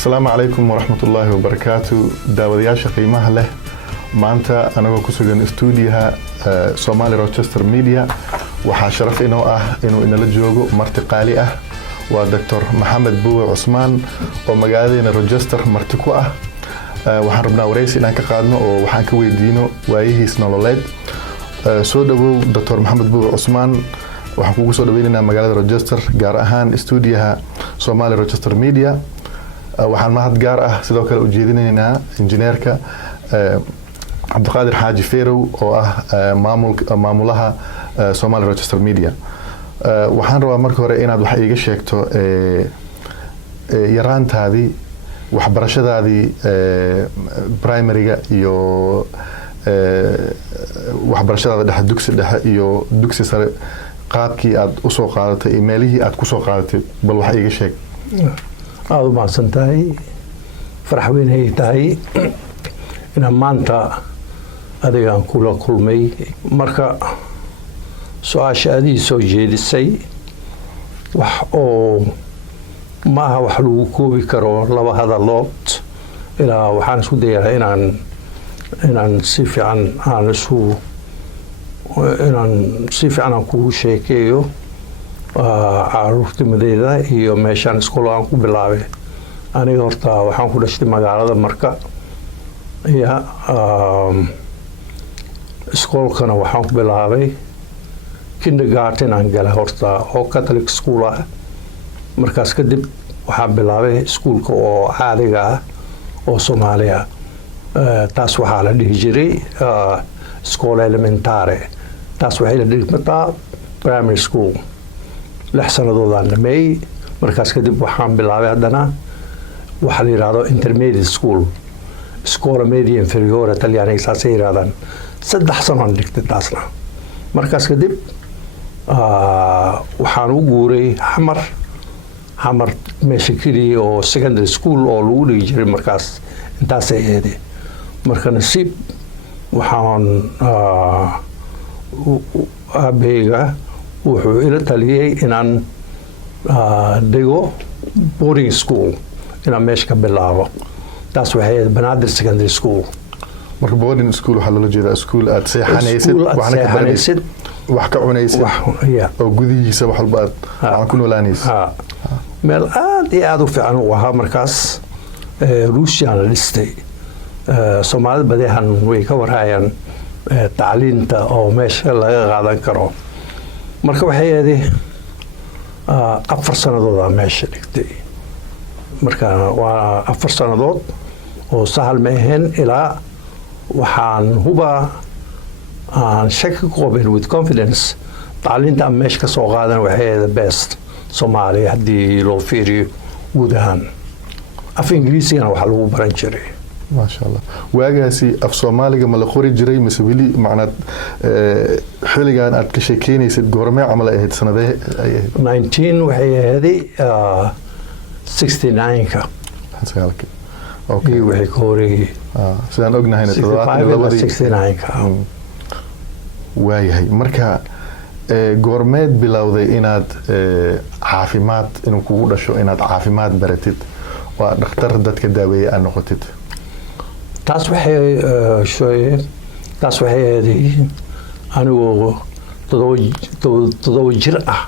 السلام عليكم ورحمة الله وبركاته. داودياشا قيمها له maanta anagoo ku sugan stuudiyaha Somali Rochester Media waxaa sharaf inoo ah inuu inala joogo marti qaali ah waa Dr. Maxamed Buwe Cusmaan oo magaaladeena Rochester marti ku ah waxaan rabnaa wareysi inaan ka qaadno oo waxaan ka weydiino waayihiis nololeed soo dhawow Dr. Maxamed Buwe Cusmaan waxaan kugu soo dhaweynaynaa magaalada Rochester gaar ahaan stuudiyaha Somali Rochester Media waxaan mahad gaar ah sidoo kale u jeedinaynaa injineerka عبد القادر حاجي فيرو oo maamulaha Somali Rochester Media waxaan rabaa marka hore inaad wax iiga sheegto yaraantaadii waxbarashadaadii primary-ga iyo waxbarashadaada dhexe dugsi dhexe iyo dugsi sare qaabkii aad u soo qaadatay emailihii aad ku soo qaadatay bal wax iiga sheeg aad u mahadsantahay farax weyn ay tahay ina maanta adigaan kula kulmay marka su'aasha adii soo jeedisay wax oo ma aha wax lagu koobi karo laba hadalood ilaa waxaan isku dayaa inaan si fiican aan kugu sheekeeyo caruurtimadeeda iyo meeshaan iskool aan ku bilaabay aniga horta waxaan ku dhashtay magaalada Marka ya iskoolkana waxaan ku bilaabay kindergarten aan galay horta oo Catholic school ah markaas kadib waxaan bilaabay iskuulka oo caadiga ah oo Soomaaliya taas waxaa la dhihi jiray iskool elementary taas waxay la dhigmataa primary school 6 sanadood aan dhamay markaas kadib waxaan bilaabay haddana waxa la yiraahdo intermediate school scuola media inferiore talyaaniga saasay yiraahdaan 3 sano aan dhigtay taasna markaas kadib waxaan u guuray xamar meesha keliya oo secondary school oo lagu dhigi jiray markaas intaasay ahayd marka nasiib waxaan aabahayga wuxuu ila taliyay inaan dhigo boarding school inaan meesha ka bilaabo taas waxay ahayd Banaadir secondary school marka boarding school waxa loo jeedaa school aad seexanaysid waxna ka baranaysid wax ka cunaysid oo gudihiisa wax walba aad ku noolaanaysid meel aad iyo aad u fiican u ahaa markaas Ruushiyaan la dhistay Soomaalida badeehan way ka warhayaan tacliinta oo meesha laga qaadan karo marka waxay ahayd 4 sanadood aan meesha dhigtay marka waa 4 sanadood oo sahal ma ahayn ilaa waxaan huba aan shaki qabin with confidence tacliinta aan meesha ka soo qaadan waxay the best Soomaali haddii loo fiiriyo guud ahaan af Ingiriisigana waxa lagu baran jiray ما شاء الله واجهسي أف صومالي ما لقوري جري مسويلي معنا حلقان أد كشكيني سد جورمع عمل إهد سنة ده 19 وهي هذه 69 كا هسألك أوكي وهي كوري سأنا أقولنا هنا 69 كا واجهي مركا جورمات بلاوذي إناد عافيمات إنه كودا شو إناد عافيمات برتد ونختار دت كداوية أنا قلت taas waxay ahayd anigoo todoba jir ah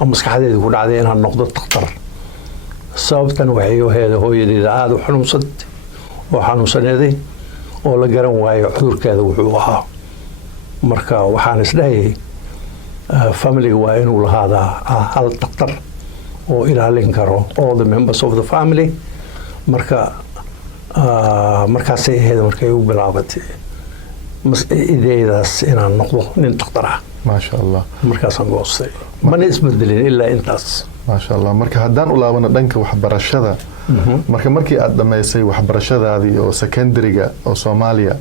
oo maskaxdeedu ku dhacday inaan noqdo dhakhtar sababtan waxay ahayd hooyadeeda aad u xanuunsaneeday oo la garan waayo cudurkeeda wuxuu ahaa marka waxaan isdhahayay family waa inuu lahaadaa hal dhakhtar oo ilaalin karo all the members of the family marka markaasay ahayd markay u bilaabatay ideedaas inaan noqdo nin dhakhtar ah ما شاء الله markaasaan goostay mana isbedelin ilaa intaas ما شاء الله marka haddaan u laabano dhanka waxbarashada markii aad dhameysay waxbarashadaadii oo secondary-ga oo Soomaaliya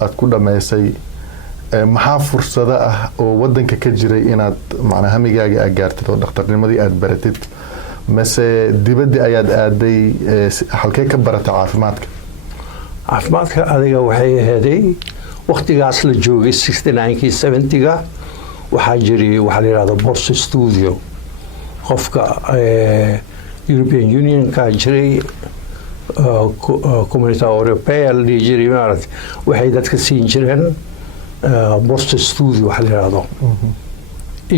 aad ku dhameysay maxaa fursado ah oo wadanka ka jiray inaad macna hamigaaga aad gaartid oo dhakhtarnimadii aad baratid mase dibadda ayaad aaday halkee ka baratay caafimaadka adiga waxay ahayd waqtigaas la joogay 69kii 70ga waxaa jiray waxa la yiraahdo Bourse Studio qofka European Union ka jiray Comunità Europea la dhihi jiray maaragtay waxay dadka siin jireen post studio waxa la yidhaahdo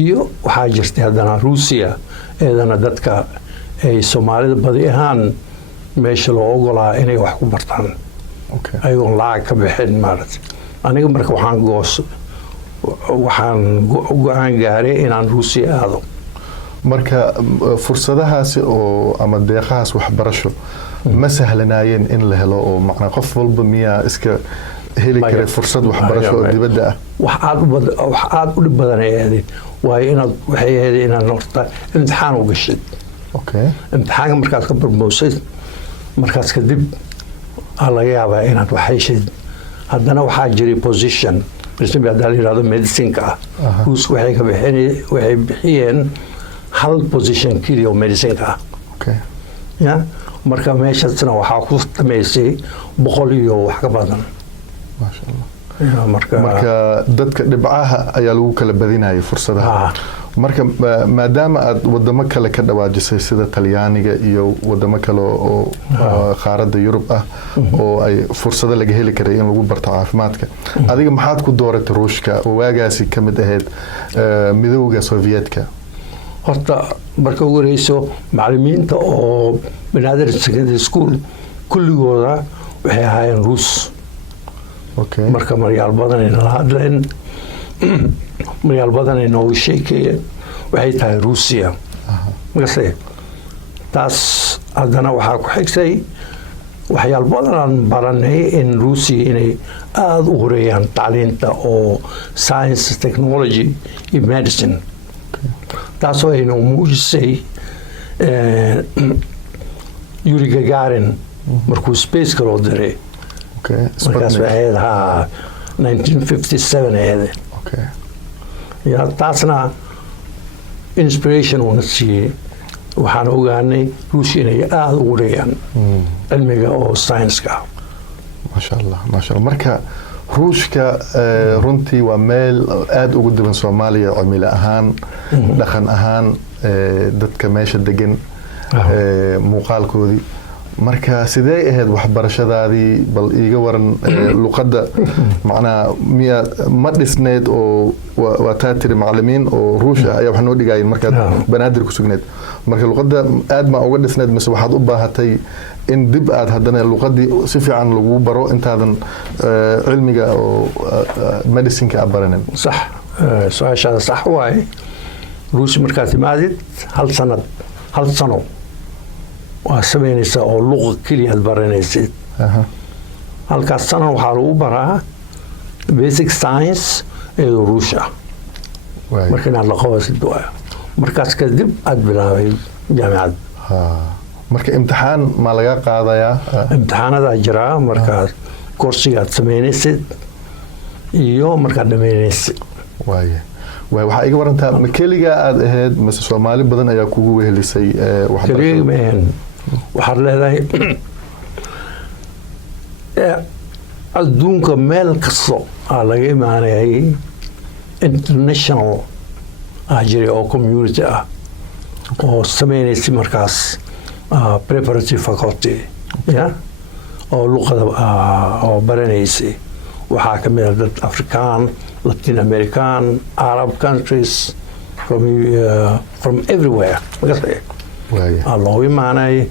iyo waxaa jirtay haddana Ruusiya eedana dadka ay Soomaalida badi ahaan meesha loo ogolaa inay wax ku bartaan ayagoon lacag ka bixin maaragtay aniga marka waxaan go-aan gaaray inaan Ruusiya aado marka fursadahaasi oo ama deeqahaas waxbarasho ma sahlanaayeen in la helo oo macnaa qof walba miyaa iska heli kara fursad waxbarasho oo dibadda ah wax aad u dhib badan ay ahayd waayo waxay ahayd inaad horta imtixaan u gashid imtixaanka markaad ka barmoosay markaas kadib laga yaabaa inaad wax heshid haddana waxaa jiray position bismi haddaa la yidhahdo medicinka ah ruuska waxay bixiyeen hal position keliya oo medicinka ah ya marka meeshaasna waxaa ku samaysay 100 iyo wax ka badan maasha Allah marka dadka dhibcaha ayaa lagu kala badinayay fursadaha marka maadaama aad wadamo kale ka dhawaajisay sida Talyaaniga iyo wadamo kale oo qaaradda Yurub ah oo ay fursado laga heli karay in lagu barto caafimaadka adiga maxaad ku dooratay Ruushka oo waagaasi kamid ahayd midowga Soofiyeedka horta marka ugu horeyso macallimiinta oo Banaadir Secondary School kulligooda waxay ahaayeen Ruus marka maryaal badan ay la hadleen maryaal badan ay noogu sheekeeyeen waxay tahay Ruusiya markaasay taas haddana waxaa ku xigtay waxyaal badan aan baranay in Ruusiya inay aada u horeeyaan tacliinta oo science technology iyo medicine taasoo ay noo muujisay Yuri Gagarin markuu spaceka loo diray markaas waxay ahayd 1957 ahayd ya taasna inspiration una siiyey waxaan ogaanay Ruushka inay aada ugu horeeyaan cilmiga oo science-ka maasha Allah marka Ruushka runtii waa meel aad ugu duwan Soomaaliya cimilo ahaan dhaqan ahaan dadka meesha degan muuqaalkoodii marka sidee ahayd waxbarashadaadii bal iiga waran luqadda macnaa ma dhisneed oo waa taa tiri macallimiin oo Ruusha ayaa wax noo dhigayeen markaad Banaadir ku sugneed marka luqadda aad ma uga dhisneed mise waxaad u baahatay in dib aad haddana luqadii si fiican lagu baro intaadan cilmiga oo medicinka aad baranin sax su'aashaada sax waaye Ruush markaad timaadid hal sano waa sameynaysaa oo luqa keliya aad baranaysid halkaas sano waxaa lagu baraa basic science ee Ruusha marka inaad la qabasid waayo markaas kadib aad bilaabay jaamacad marka imtixaan ma laga qaadayaa imtixaanada jira markaas koorsiga aad sameynaysid iyo markaad dhameynaysid waxaa iga warantaa ma keligaa aad ahayd mise Soomaali badan ayaa kugu wehelisay waxbarashada waxaad leedahay adduunka meel kasto laga imaanayay international jiray oo community oo sameynaysa markaas preparative faculty oo luqada oo baranaysay waxaa ka mid ah dad African, Latin American, Arab countries from everywhere loo imaanay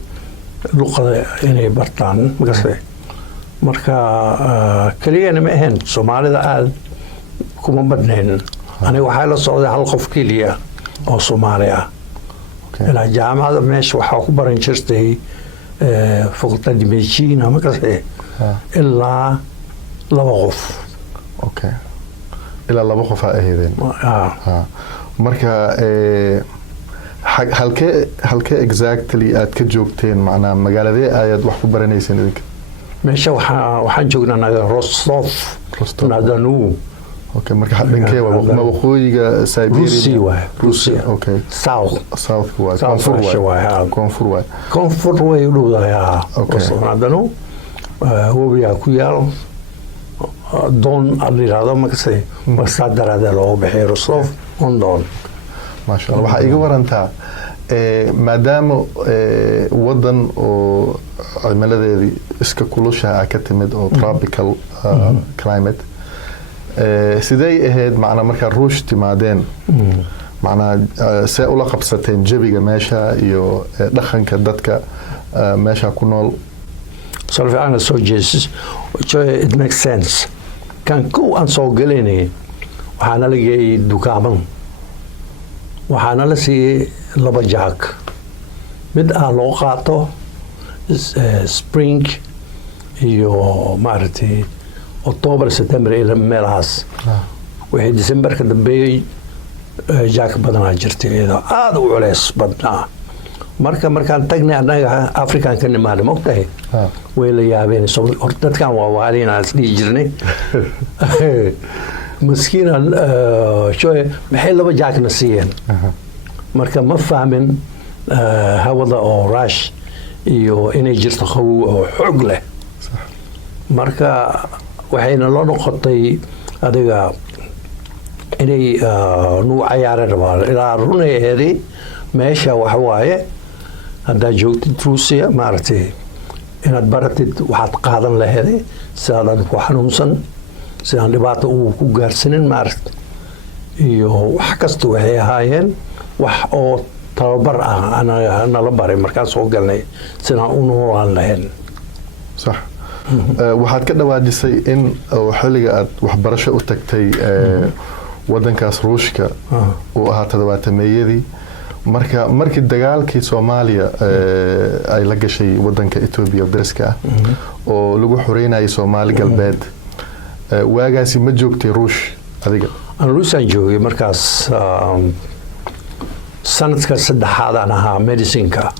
luqada inay bartaan marka keliyana ma ahayn Soomaalida aad kuma badnayn aniga waxaa la socday hal qof keliya oo Soomaali ah ilaa jaamacada meesha waxaa ku baran jirtay faculty medicine ilaa 2 qof ilaa 2 qof ahaydeen marka halkee exactly aad ka joogteen macnaa magaaladee ayaad wax ku baranayseen idinka meesha waxaan joognaa naga Rostov Nadanu marka dhankee waa waqooyiga Siberia Ruusiya south koonfur way u dhowdahay Nadanu wabiga ku yaal doon aliraado makasay wasaa daraada loo bixiyay Rostov on doon maasha Allah waxaa iga warantaa maadaama wadan oo cimiladeedii iska kulusha ka timid oo tropical climate sidee ahayd macna markaa ruush timaadeen macnaa see ula qabsateen jabiga meesha iyo dhaqanka dadka meesha ku nool so fiican soo jeesis it makes sense kan ku aan soo galeynay waxaana la geeyay dukaaman waxaana la siiyey 2 jaak mid loo qaato spring iyo maaragtay October September ila meelahaas wixii December ka dambeeyay jaak badanaa jirtay iyadoo aad u culeys badnaa markaan tagnay annaga Afrikaan ka nimaadey mogtahay way la yaabeen dadkan waa waalina isdhihi jirnay maskiina shooy maxay 2 jaakna siiyeen marka ma fahmin hawada oo rush iyo inay jirto qabow oo xoog leh marka waxayna loo noqotay adiga inay nuu cayaareen rabaan ilaa runeeyadii meesha waxa waaye haddaa joogtid Ruusiya maaragtay inaad baratid waxaad qaadan laheeday sidaadan ku xanuunsan sidaan dhibaato uu ku gaarsanin maaragtay iyo wax kasta waxay ahaayeen wax oo tababar nala baray markaan soo galnay sidaan u noolaan lahayn صح waxaad ka dhawaajisay in xilliga aad waxbarasho u tagtay wadankaas Ruushka oo ahaa 70meeyadii markii dagaalkii Soomaaliya ay la gashay wadanka Itoobiya dariska oo lagu xoreynayay Soomaali galbeed waagaasi ma joogtay Ruush adiga aan Ruusan joogay markaas sanadka 3aad aan ahaa medicine-ka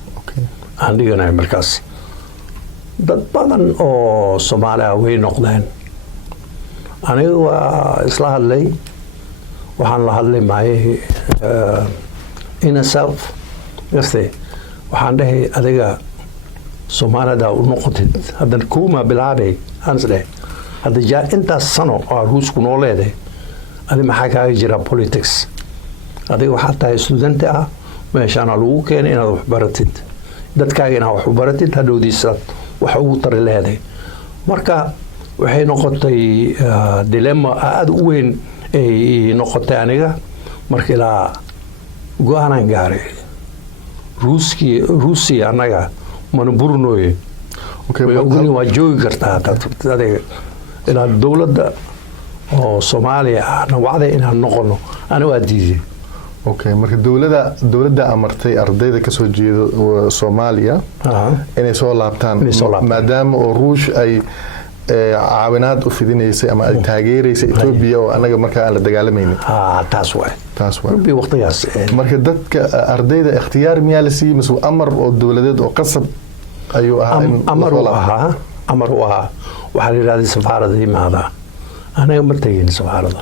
aan dhiganay markaas dad badan oo Soomaali way noqdeen aniga waa isla hadlay waxaan la hadlay maayay inner self waxaan dhahay adiga Soomaalida u noqotid hadan kuma bilaabay hansle hadda jaa inta sano oo Ruusku nooleeday adi maxaa kaaga jira politics adiga waxaa tahay student meeshaan lagu keenay inaad wax baratid dadkaaga inaad wax baratid hadhowdiisa wax ugu tari leedahay marka waxay noqotay dilemma aad u weyn ay noqotay aniga markii la go'aan gaaray Ruusiya anaga man burnoy waa joogi kartaa adiga ilaa dowladda oo Soomaaliya wacday inaan noqono ana waa diiday marka dowladda amartay ardayda ka soo jeedo Soomaaliya inay soo laabtaan maadaama oo Ruush ay caawinaad u fidinaysay ama ay taageeraysay Itoobiya oo anaga markaa aan la dagaalamaynin taas waa waqtigaas marka dadka ardayda ikhtiyaar miyaa la siiyay mise amar oo dowladeed oo qasab ayuu ahaa amar u ahaa waxaa la yiraahdaa safaaradda imaada anaga ma tagin safaaradda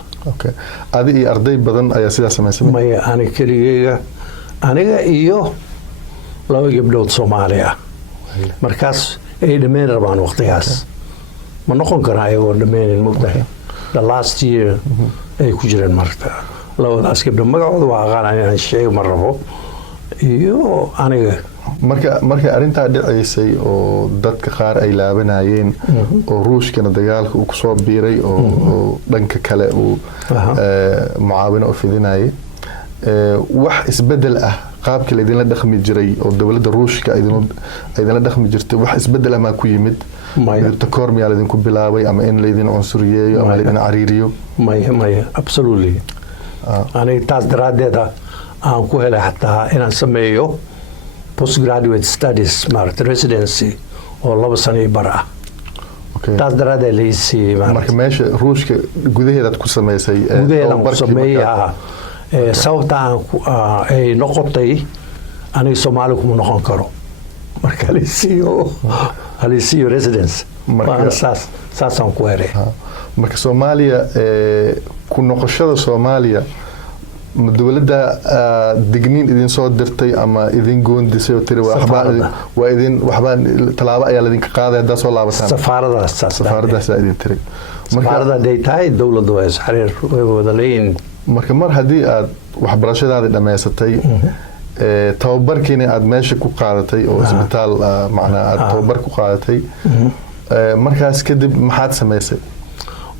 adi iyo arday badan ayaa sidaas sameysay maya aniga keligeyga aniga iyo 2 gabdhood Soomaali markaas ay dhameen rabaan waqtigaas ma noqon karaa ayagoo dhameen mugtahay the last year ay ku jireen marka 2daas gabdhood magacooda waa aqaan inaan sheego ma rabo iyo aniga marka arinta dhicisay oo dadka qaar ay laabanayeen oo Ruushkana dagaalka uu ku soo biiray oo dhanka kale uu mucaawino u fidinayay wax isbedel qaabkii idin la dhaqmi jiray oo dawladda Ruushka idin la dhaqmi jirtay wax isbedel ma ku yimid takoor miyaa idin ku bilaabay ama in la idin cunsuriyeeyo ama la idin cariiriyo maya absolutely ani taas daraadeeda aan ku helay xataa inaan sameeyo postgraduate studies residency oo 2 sano bar taas daraadeed leeysi marka meesha Ruushka gudaheeda ku sameysay sababta ay noqotay aniga Soomaali kuma noqon karo marka halisiyo residence marka saasaan ku heray marka Soomaaliya ku noqoshada Soomaaliya dawladda digniin idin soo dirtay ama idin goondisay oo tiri waa idin waxba talaabo ayaa idin ka qaaday hadda soo laabataan safaaradaas idin tiri safaarada daytay dawladda waa xiriir wada leeyin marka mar hadii aad waxbarashadaada dhameysatay tababarkiina aad meesha ku qaadatay oo isbitaal macnaa aad tababar ku qaadatay markaas kadib maxaad samaysay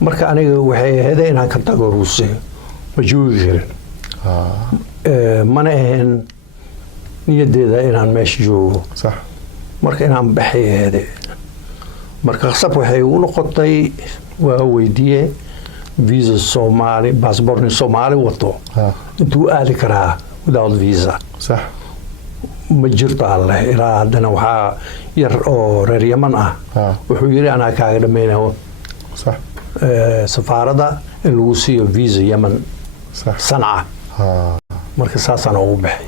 marka aniga waxay ahayd inaan ka tago Ruusiya ma joogi karin mana ahayn niyadeeda inaan meesha joogo sax marka inaan baxay ahayd marka qasab waxay u noqotay waa weydiiyay visa Somali passport Somali wato intuu aadi karaa without visa صح ma jirto alle ilaa haddana waxaa yar oo reer Yaman ah wuxuu yiri anaa kaaga dhamaynayo صح safaaradda in lagu siiyo visa Yaman صح Sanaa marka saasana ugu baxay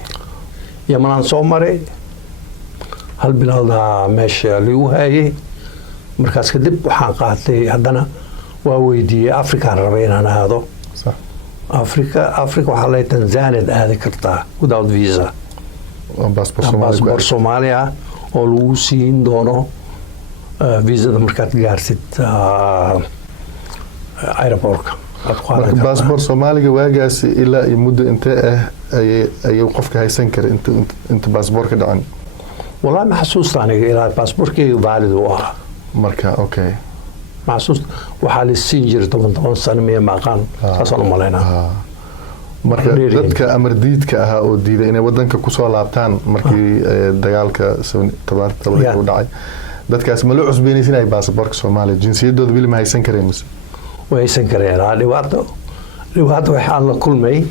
Yaman soo maray hal bilowda meesha lagu hayay markaas kadib waxaan qaatay haddana waa weydiiyay Afrika rabay inaan aado صح Afrika waxaa la Tanzania aadi kartaa without visa passport Soomaaliya oo lagu siin doono visa markaad gaartid airportka passport Soomaaliga waagaas ilaa muddo intee ay qofka haysan kara inta passport ka dhacan wallahi ma xasuusta aniga ilaa passportkeyga valid u ah marka okay maxsuus waxaa la siin jiray 10 sano miya maqaan taasoo malaynaa marka dadka amardiidka ahaa oo diiday inay wadanka ku soo laabtaan markii dagaalka 17 ku dhacay dadkaas ma loo cusbeenaysinay passportka Soomaaliya jinsiyadooda wili ma haysan kareen mise way haysan kareen dhibaato waxaan la kulmay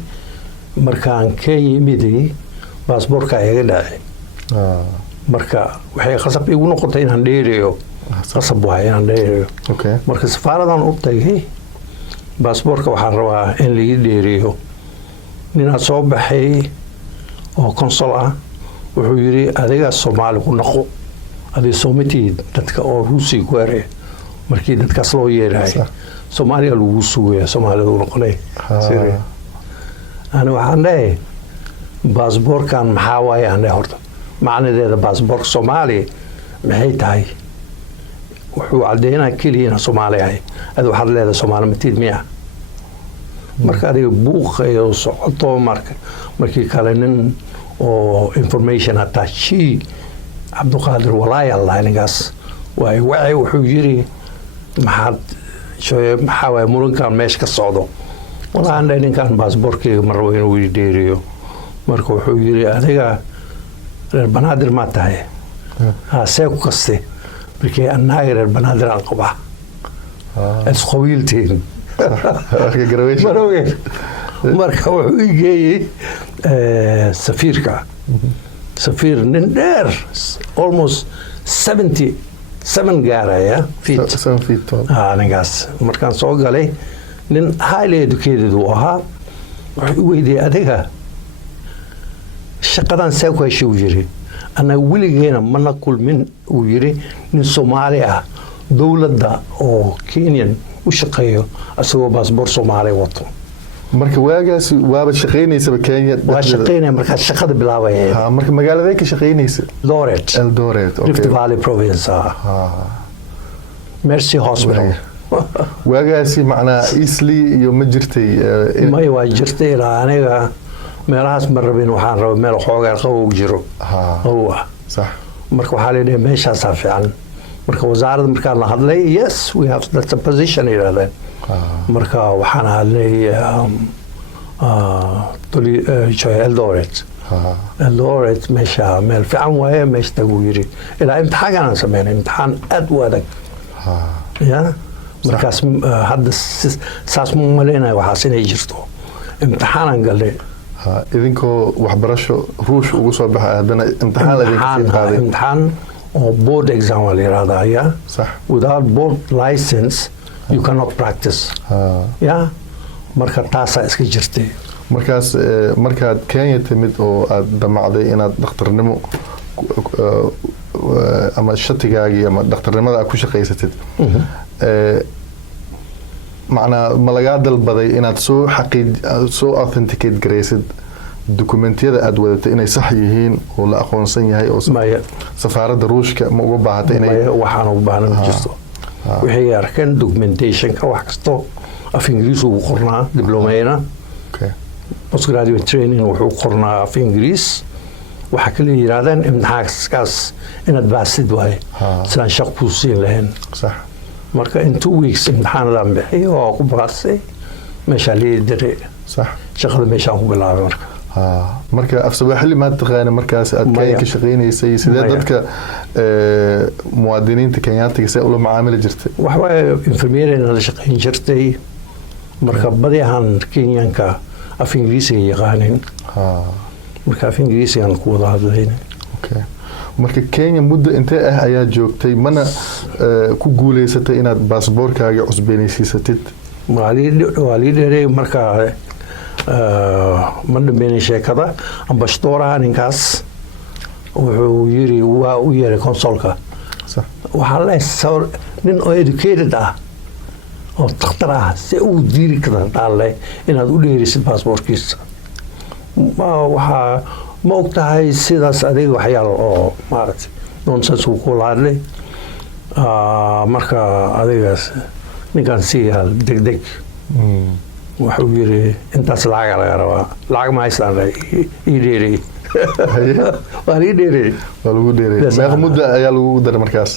markaan Kenya midii passportka iga dhacay marka waxay qasab igu noqotay inaan dheereeyo qasab waay inaan dheereeyo okay marka safaaradan u tagay passportka waxaan rabaa in la ii dheereeyo nina soo baxay oo consul ah wuxuu yiri adiga Soomaali ku noqo adii Soomaalida dadka oo Ruusi ku aray markii dadkaas loo yeeray Soomaaliya lagu sugay Soomaalida u noqonay ana waxaan leeyahay passportkan maxaa waay aan horta macnaheedu passport Soomaali maxay tahay wuxuu cadeynaa kaliya Soomaali ah aad waxaad leedahay Soomaali matid miya marka adiga buuq iyo socoto markii kale nin oo information attached Abdulqaadir Walaay Allah ninkaas way wuxuu yiri maxaa way murankan meesha ka socdo wallahi ninkan passportkeyga mar rabo inuu ii dheereeyo marka wuxuu yiri adiga reer Banaadir ma tahay see ku kaste markii annaga reer Banaadir aan qabaa isqabiilteen marka wuxuu ii geeyay safiir nin dheer almost 77 gaaraya feet 7 feet tall ninkaas markaan soo galay nin highly educated uu ahaa wuxuu weydiiyay adiga shaqadan see ku heshay uu yiri ana weligeena mana kulmin uu yiri nin Soomaali ah dawladda oo Kenyan u shaqeeyo asagoo passport Soomaali wato marka waagaas waaba shaqeynaysa Kenya waa shaqeynay marka shaqada bilaabay marka magaalada ka shaqeynaysa Eldoret Rift Valley province Mercy Hospital waagaas macnaa Eastleigh iyo ma jirtay ma waa jirtay aniga meelahaas ma rabin waxaan rabaa meel xoogaa qabow jiro صح marka waxaa leeyahay meeshaas fiican marka wasaaradda markaan la hadlay yes we have that's a position iraadeen marka waxaan hadlay Eldoret meesha meel fiican waaye meesha tagu yiri ilaa imtixaan sameeyay imtixaan aad u adag ya markaas hadda saas mu maleynay waxaas inay jirto imtixaan galay idinkoo waxbarasho ruush ugu soo baxay haddana imtixaan idinka qaaday imtixaan oo board exam la yiraahdaa ya صح without board license you cannot practice ya marka taasa iska jirtay markaas markaad Kenya timid oo aad damacday inaad dhakhtarnimo ama shatigaagi ama dhakhtarnimada ku shaqeysatid macnaa ma laga dalbaday inaad soo authenticate gareysid dokumentiyada aad wadatay inay sax yihiin oo la aqoonsan yahay oo safaaradda Ruushka ma uga baahatay inay waxaan u baahan jirto wixii arkeen documentation ka wax kasto af Ingiriis uu qornaa diblomayna postgraduate training wuxuu qornaa af Ingiriis waxa kale yiraahdaan imtixaankaas inaad baasid waaye sidaan shaqo ku siin lahayn صح marka in 2 weeks imtixaanadan bixiyo oo ku baasay meesha liidare صح shaqada meesha ku bilaabay marka marka afsabaaxli ma taqaan markaas aad ka shaqeynaysay sidee dadka muwaadiniinta Kenyaatiga say ula macaamil jirtay wax way information la shaqeyn jirtay marka badiyahan Kenyanka af Ingiriisiga yaqaanin marka af Ingiriisiga ku wada hadlayna okay marka Kenya muddo intee ah ayaa joogtay mana ku guuleysatay inaad baasaboorkaaga cusboonaysiisatid wali dheeray marka ma dhameeyay sheekada ambassadooraha ninkaas wuxuu yiri waa u yeeray consulka sax waxa la soo nin oo educated ah oo takhtar ah si uu diiri kara dhaale inaad u dheerisid baasaboorkiisa waxa ma ogtahay sidaas adiga waxyaalo oo maaragtay nonsense ku laadlay marka adigaas ninkan si degdeg wuxuu yiri intaas lacag laga rabaa lacag ma haystaan ii dheeri waa ii dheeri waa lagu dheeri meeqa muddo ayaa lagu daray markaas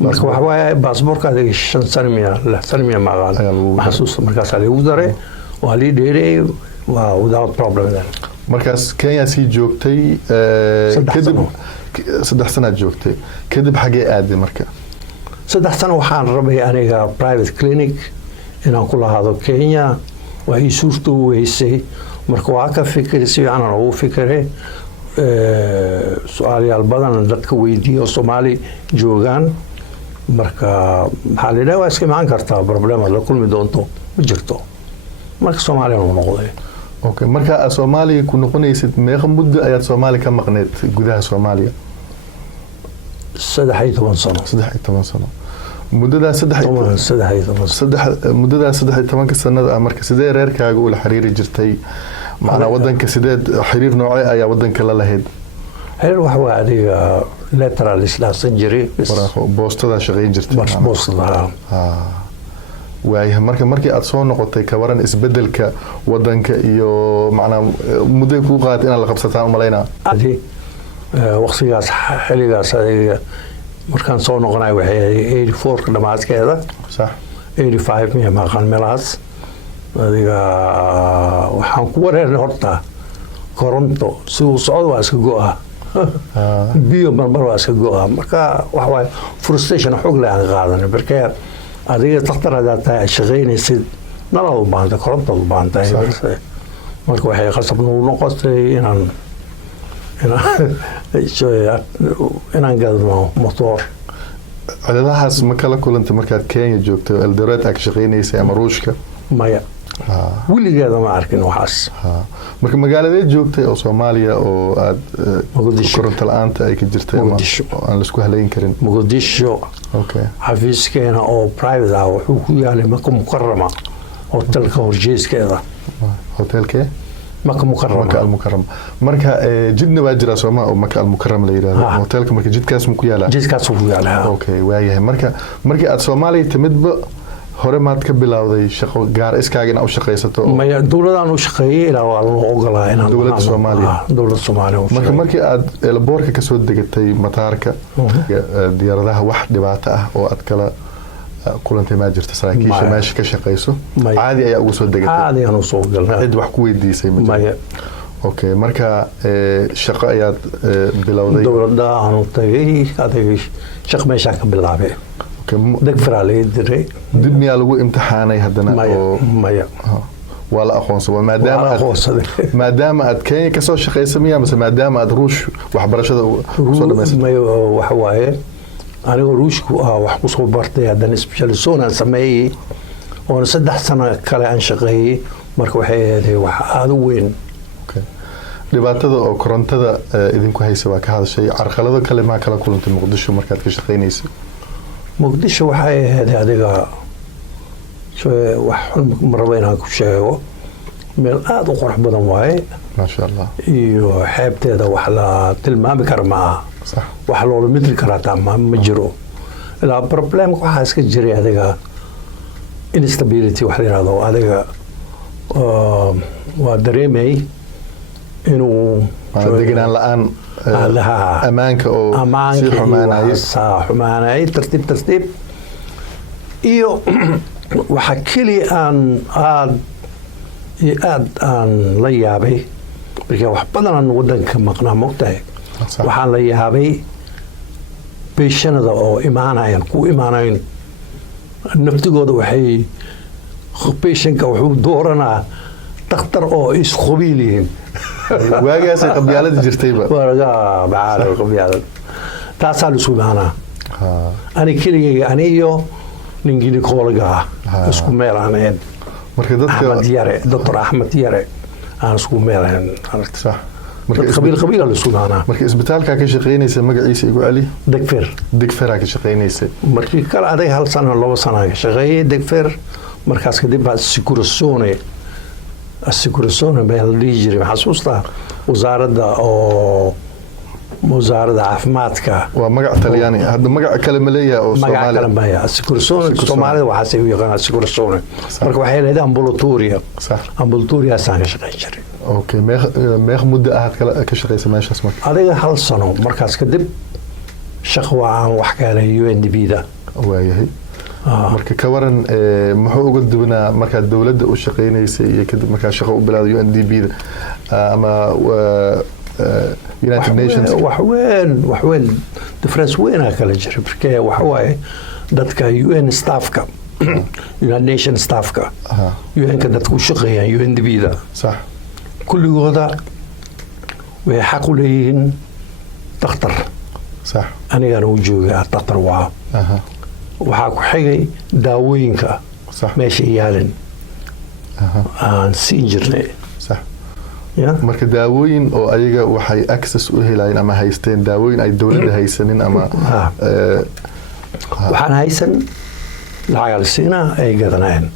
marka waxa waaye baasaboorka adiga 5 sano miya 6 sano miya ma qaad maxsuus markaas lagu daray waa ii dheeri waa without problem markaas Kenya si joogtay kadib 3 sano joogtay kadib xagee aaday marka 3 sano waxaan rabay aniga private clinic inaan ku lahaado Kenya waxay suurto weysay marka waa ka fikiray si aan ugu fikiray su'aalayaal badan dadka weydiiyo Soomaali joogan marka maxaa la dhahaa iska imaan kartaa problem la kulmi doonto ma jirto marka Soomaaliya uu noqday okay marka Soomaaliya ku noqonaysid meeqa muddo ayaad Soomaaliya ka maqneed gudaha Soomaaliya 13 sano muddada 13 sanada marka sidee reerkaaga ula xiriiri jirtay macna wadanka sidee xiriir noocay ayaa wadanka la lahayd xiriir wax waa adiga lateral islaan jiray boostada shaqeyn jirtay boostada waayahay markii aad soo noqotay ka waran isbedelka wadanka iyo macna muddo ku qaad in la qabsataan umaleynaa waqtigaas xiligaas adiga markaan soo noqonay waxay 84 dhamaadkeeda sax 85 miya ma qan meelaas adiga waxaan ku wareernay horta koronto si uu socdo waa iska go'a biyo marmar waa iska go'a marka wax waay frustration xoog leh aan qaadanay marka adiga takhtarada tahay shaqeynaysid nalal baanta koronto baanta marka waxay qasab noqotay inaan gadno motor ciladahaas ma kala kulantay markaad Kenya joogtay Eldoret aad shaqeynaysay ama Ruushka maya wiligeeda ma arkin waxaas marka magaaladeed joogtay oo Soomaaliya oo aad koronto la'aanta ay ka jirtay ama aan la isku haleyn karin Mogadisho okay xafiiskeena oo private ah wuxuu ku yaalay Makka Mukarrama hotelka horjeeskeeda hotelka Makka Mukarrama marka jidna waa jira Soomaa oo Makka Mukarrama la yiraahdo hotelka marka jidkaas mu ku yaalaa ku yaalaa okay waayahay markii aad Soomaaliya timidba hore maad ka bilowday shaqo gaar iskaaga inaad u shaqeysato maya dawladaan u shaqeeyay ilaa waa loo ogolaa inaan dawladda Soomaaliya markii aad elboorka ka soo degatay mataarka diyaaradaha wax dhibaato ah oo aad kala kulantay ma jirto saraakiisha meesha ka shaqeyso caadi ayaa ugu soo degatay caadi aan u soo galnay cid wax ku weydiisay maya okay marka shaqo ayaad bilowday dawladda aan u tagay adiga shaqo meesha ka bilaabay دكفر عليه الدري دبني على جو امتحاني هدنا مايا ولا أخونس ما دام أتكين كسر شقي سمية مثل ما دام أدروش وحبرش هذا ما وحواي أنا روش وحقوس خبرتي هذا نسبة سونا سميه وأنا 6 سنة كلا عن شقي مركو حياتي وهذا وين dhibaatada oo korontada idinku haysa waa ka hadashay carqalado kale ma kala kulantay Muqdisho markaad ka shaqeynayso Muqdisho waxay ahayd adiga wax marba inaan ku sheego meel aad u qurux badan waaye ma sha Allah iyo xeebteeda wax la tilmaami karo ma sax wax loo midli karaa ma jiro ilaa problem waxa iska jiray adiga instability wax la yiraahdo adiga waa dareemay inuu deganaan la'aan ammaanka oo sii xumaanayay tartiib iyo waxa keliya aan aad aan la yaabay markii wax badan aan waddanka maqnaa mogtahay waxaan la yaabay beeshanada oo ku imaanayn naftigooda waxay beeshanka wuxuu dooranaa dhakhtar oo isqabiil yihiin waagaasay qabyaalada jirtayba taasaa laisku imaanaa ani keligayga ani iyo nin ginekologa isku meel aan ahayn doctor Axmed Yare aan isku meel ahayn qabiil la isku imaanaa marka isbitaalka ka shaqeynaysa magaciisa igu cali Degfer ka shaqeynaysa markii kala aday hal sano 2 sano ka shaqeeyay Degfer markaas kadib baa Assicurazione baa la dhihi jiray xasuusta wasaaradda caafimaadka waa magac Talyaani hadda magac kale ma leeyahay oo Soomaali magac kale ma yahay Assicurazione Soomaalida waxa ay u yaqaan Assicurazione marka waxay leedahay ambulatoria saan ka shaqeyn jiray okay meeq muddo aad ka shaqeysay meeshaas marka adiga hal sano markaas kadib shaqo aan wax ka helay UNDP-da waayahay marka ka waran muxuu uga duwanaa marka dawladda u shaqeynaysay iyo kadib marka shaqo u bilaaday UNDP-da ama United Nations wax weyn difference weyn kala jira marka waxa waaye dadka UN staffka United Nations staffka UN-ka dadku shaqeeyaan UNDP-da صح kulligooda way xaq u leeyihiin dhakhtar صح anigana u joogaa dhakhtar waxaa ku xigay daawooyinka meesha yaalin aan siin jirnay marka daawooyin oo ayaga waxay access u helayeen ama haysteen daawooyin ay dawladda haysanin ama waxaan haysan lacag siina ay gadanayeen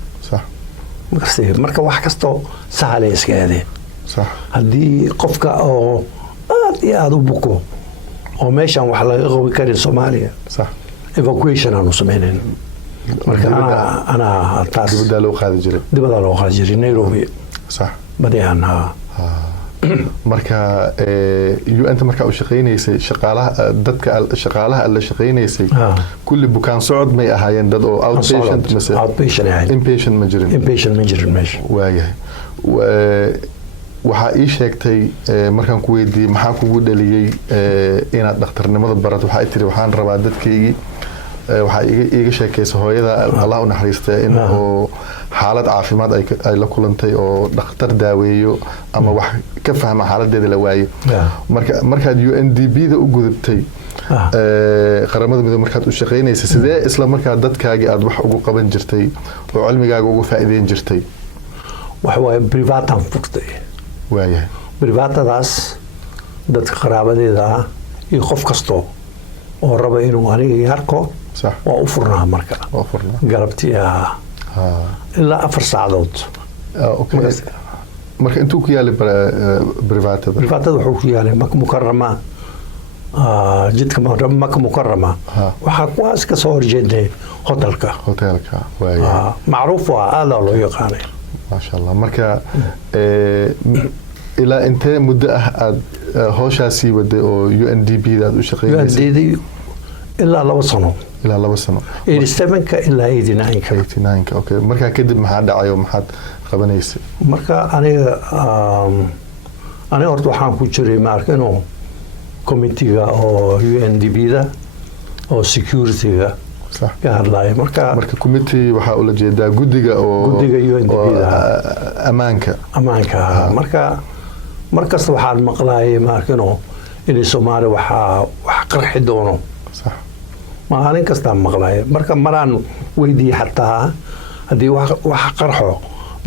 marka wax kasto sahal iska aadeen haddii qofka oo aad u buko oo meeshan wax laga qabi karin Soomaaliya evacuation aanu sameeyeen marka ana taas dibadda loo qaadi jiray Nairobi badiyana marka UN marka u shaqeynaysay shaqaalaha la shaqeynaysay kulli bukaan socod may ahaayeen dad oo outpatient inpatient ma jirin meesha waayahay waxaa ii sheegtay markaan ku weydiiyey maxaa kugu dhaliyey inaad dhakhtarnimada barato waxaa tiri waxaan rabaa dadkaygii waxaa iiga sheekaysa hooyada Allah u naxariistay in oo xaalad caafimaad ay la kulantay oo dhakhtar daaweeyo ama wax ka fahma xaaladeeda la waayay markaad UNDP-da u gudubtay qaramada midoobay markaad u shaqeynaysay sidee isla markaa dadkaagii aad wax ugu qaban jirtay oo cilmigaaga ugu faa'iideyn jirtay wax waa private furtay waayahay privatadaas dadka qaraabadeeda iyo qof kasto oo raba inuu aniga yarko waa u furnaa marka galabtii ilaa 4 saacadood marka intuu ku yaalay privatada wuxuu ku yaalay Mukarrama jidka Mukarrama waxa kuwaas ka soo horjeeday hotelka waayahay macruuf waa aad loo yaqaanay ما شاء الله مركا إلى أنت مدة هوشاسي وده أو UNDP ذات وشقيقة UNDP إلا 2 سنة إلا 2 سنة 87 إلا 89 أوكي مركا كده ما حد عيو ما حد قبنيس مركا أنا أرتو حام كوتشري ماركنو كوميتيغا أو UNDP ذا أو security صح كهرلاي مركا كوميتي waxaa ula jeedaa gudiga UNDP amaanka markaas waxaan maqlaayay markano in Soomaaliya wax qarxi doono صح maalin kasta maqlaayay marka maraan weydiiyay xataa hadii wax qarxo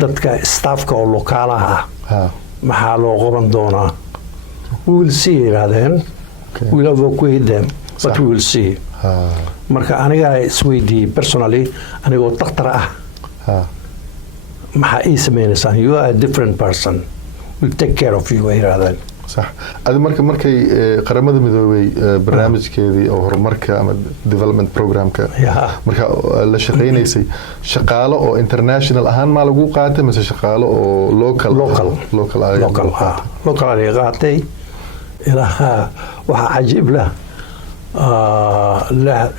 dadka staffka oo lokaalaha maxaa loo qoran doonaa we will see raadeen we will evacuate them but we will see marka aniga isweydii personally anigoo dhakhtar maxaa ii sameynaysaa you are a different person we'll take care of you ay raadeen صح هذا markay qaramada midoobay barnaamijkeedii oo horumarka ama development programka marka la shaqeynaysay shaqaalo oo international ahaan ma lagu qaatay mise shaqaalo oo local ay qaatay ilaa waxaa cajiib lah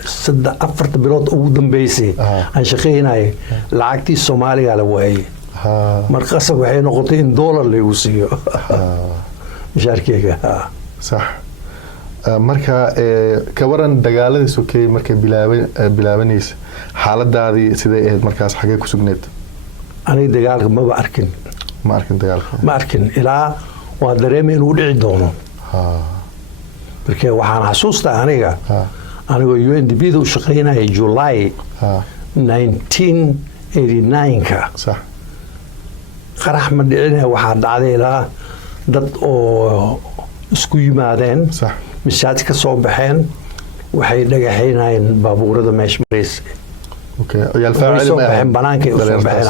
saddex afarta bilood ugu dambeysay aan shaqaynayay lacagtii Soomaaliga la waayay markaas waxay noqotay in dollar lagu siiyo mushaarkeyga sax marka ka waran dagaaladii sokay markay bilaabanaysa xaaladaadii sidee ahayd markaas xagee ku sugneed aniga dagaalka ma arkin dagaalka ilaa waa dareemay inuu dhici doono markii waxaan xasuustaa anigoo UNDP da u shaqaynayay July 1989ka sax qarax ma dhicin waxaa dhacday ilaa dad oo isku yimaadeen sax misaad ka soo baxeen waxay dhagaxaynayeen baabuurada meesha maraysay okay ciyaal faacil ma ahayn banaankay u soo baxeen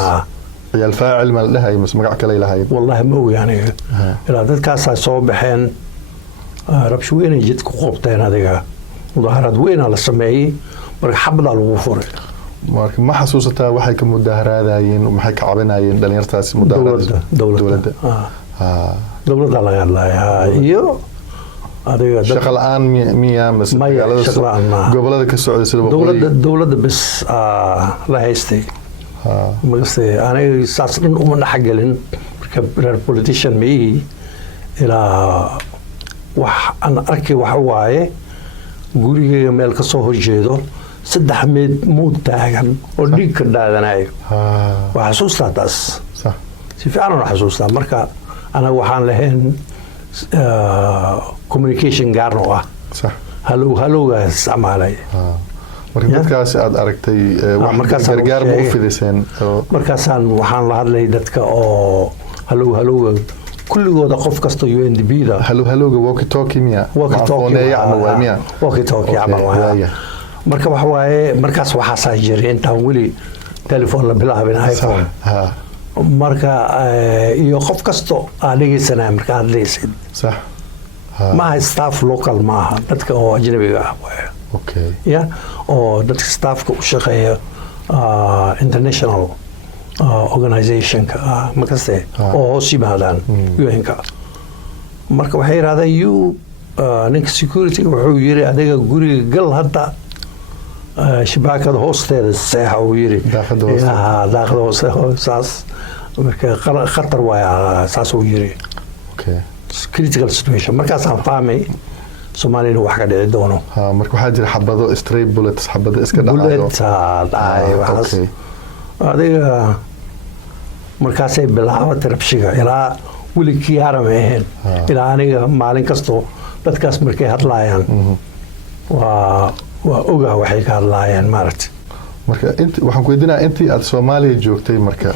ciyaal faacil ma lahayd mas magac kale ilahayd wallahi ma ogi aniga ilaa dadkaas ay soo baxeen rabsh weyn ay jid ku qabteen adiga mudaharad weyn la sameeyay marka xabada lagu furay marka ma xasuusataa waxay ka mudaharaadayeen maxay ka cabanayeen dhalinyartaas dawladda laga hadlayaa iyo adiga shaqo la'aan miyaa gobolada ka socday sida dawladda bas la haystay magastay aniga saas dhan uma dhaxgalin marka reer politician mii ilaa wax aan arkay waxa waaye gurigeyga meel ka soo horjeedo 3 mood taagan oo dhiig ka daadanayo waxa xasuustaa taas sax si fiican u xasuustaa marka ana waxaan lahayn communication gaarno ah sax halowgaas isticmaalay marka dadkaas aad aragtay wax gargaar ma u fidiseen markaasaan waxaan la hadlay dadka oo halowga kulligooda qof kasta UNDP da halowga walkie talkie miya walkie talkie marka waxa waaye markaas waxaa jiray intaan weli telefoon la bilaabin iPhone marka iyo qof kasto aan dhegeysanay marka hadlaysid sax ma staff local ma dadka oo ajnabiga ah okay ya oo dadka staffka u shaqeeya international organization ka markaas oo hoos yimaadaan UN-ka marka waxay yiraahdeen ninka security wuxuu yiri adiga guriga gal hadda شباكة هوستيل الساحة ويري داخل هوستيل ساس خطر ويا ساس ويري اوكي critical situation مركز عن فامي سومالي لو واحد يدونه مركو حاجة حبضو استري بولت حبضو اسكت بولت اوكي هذه مركز بالعوض تربشيغا الى ولي كيارا مهن الى اني مالين كستو dadkaas markay hadlayaan waa ogaa waxay ka hadlayaan maaragtay marka waxaan ku weydiinaa intii aad Soomaaliya joogtay marka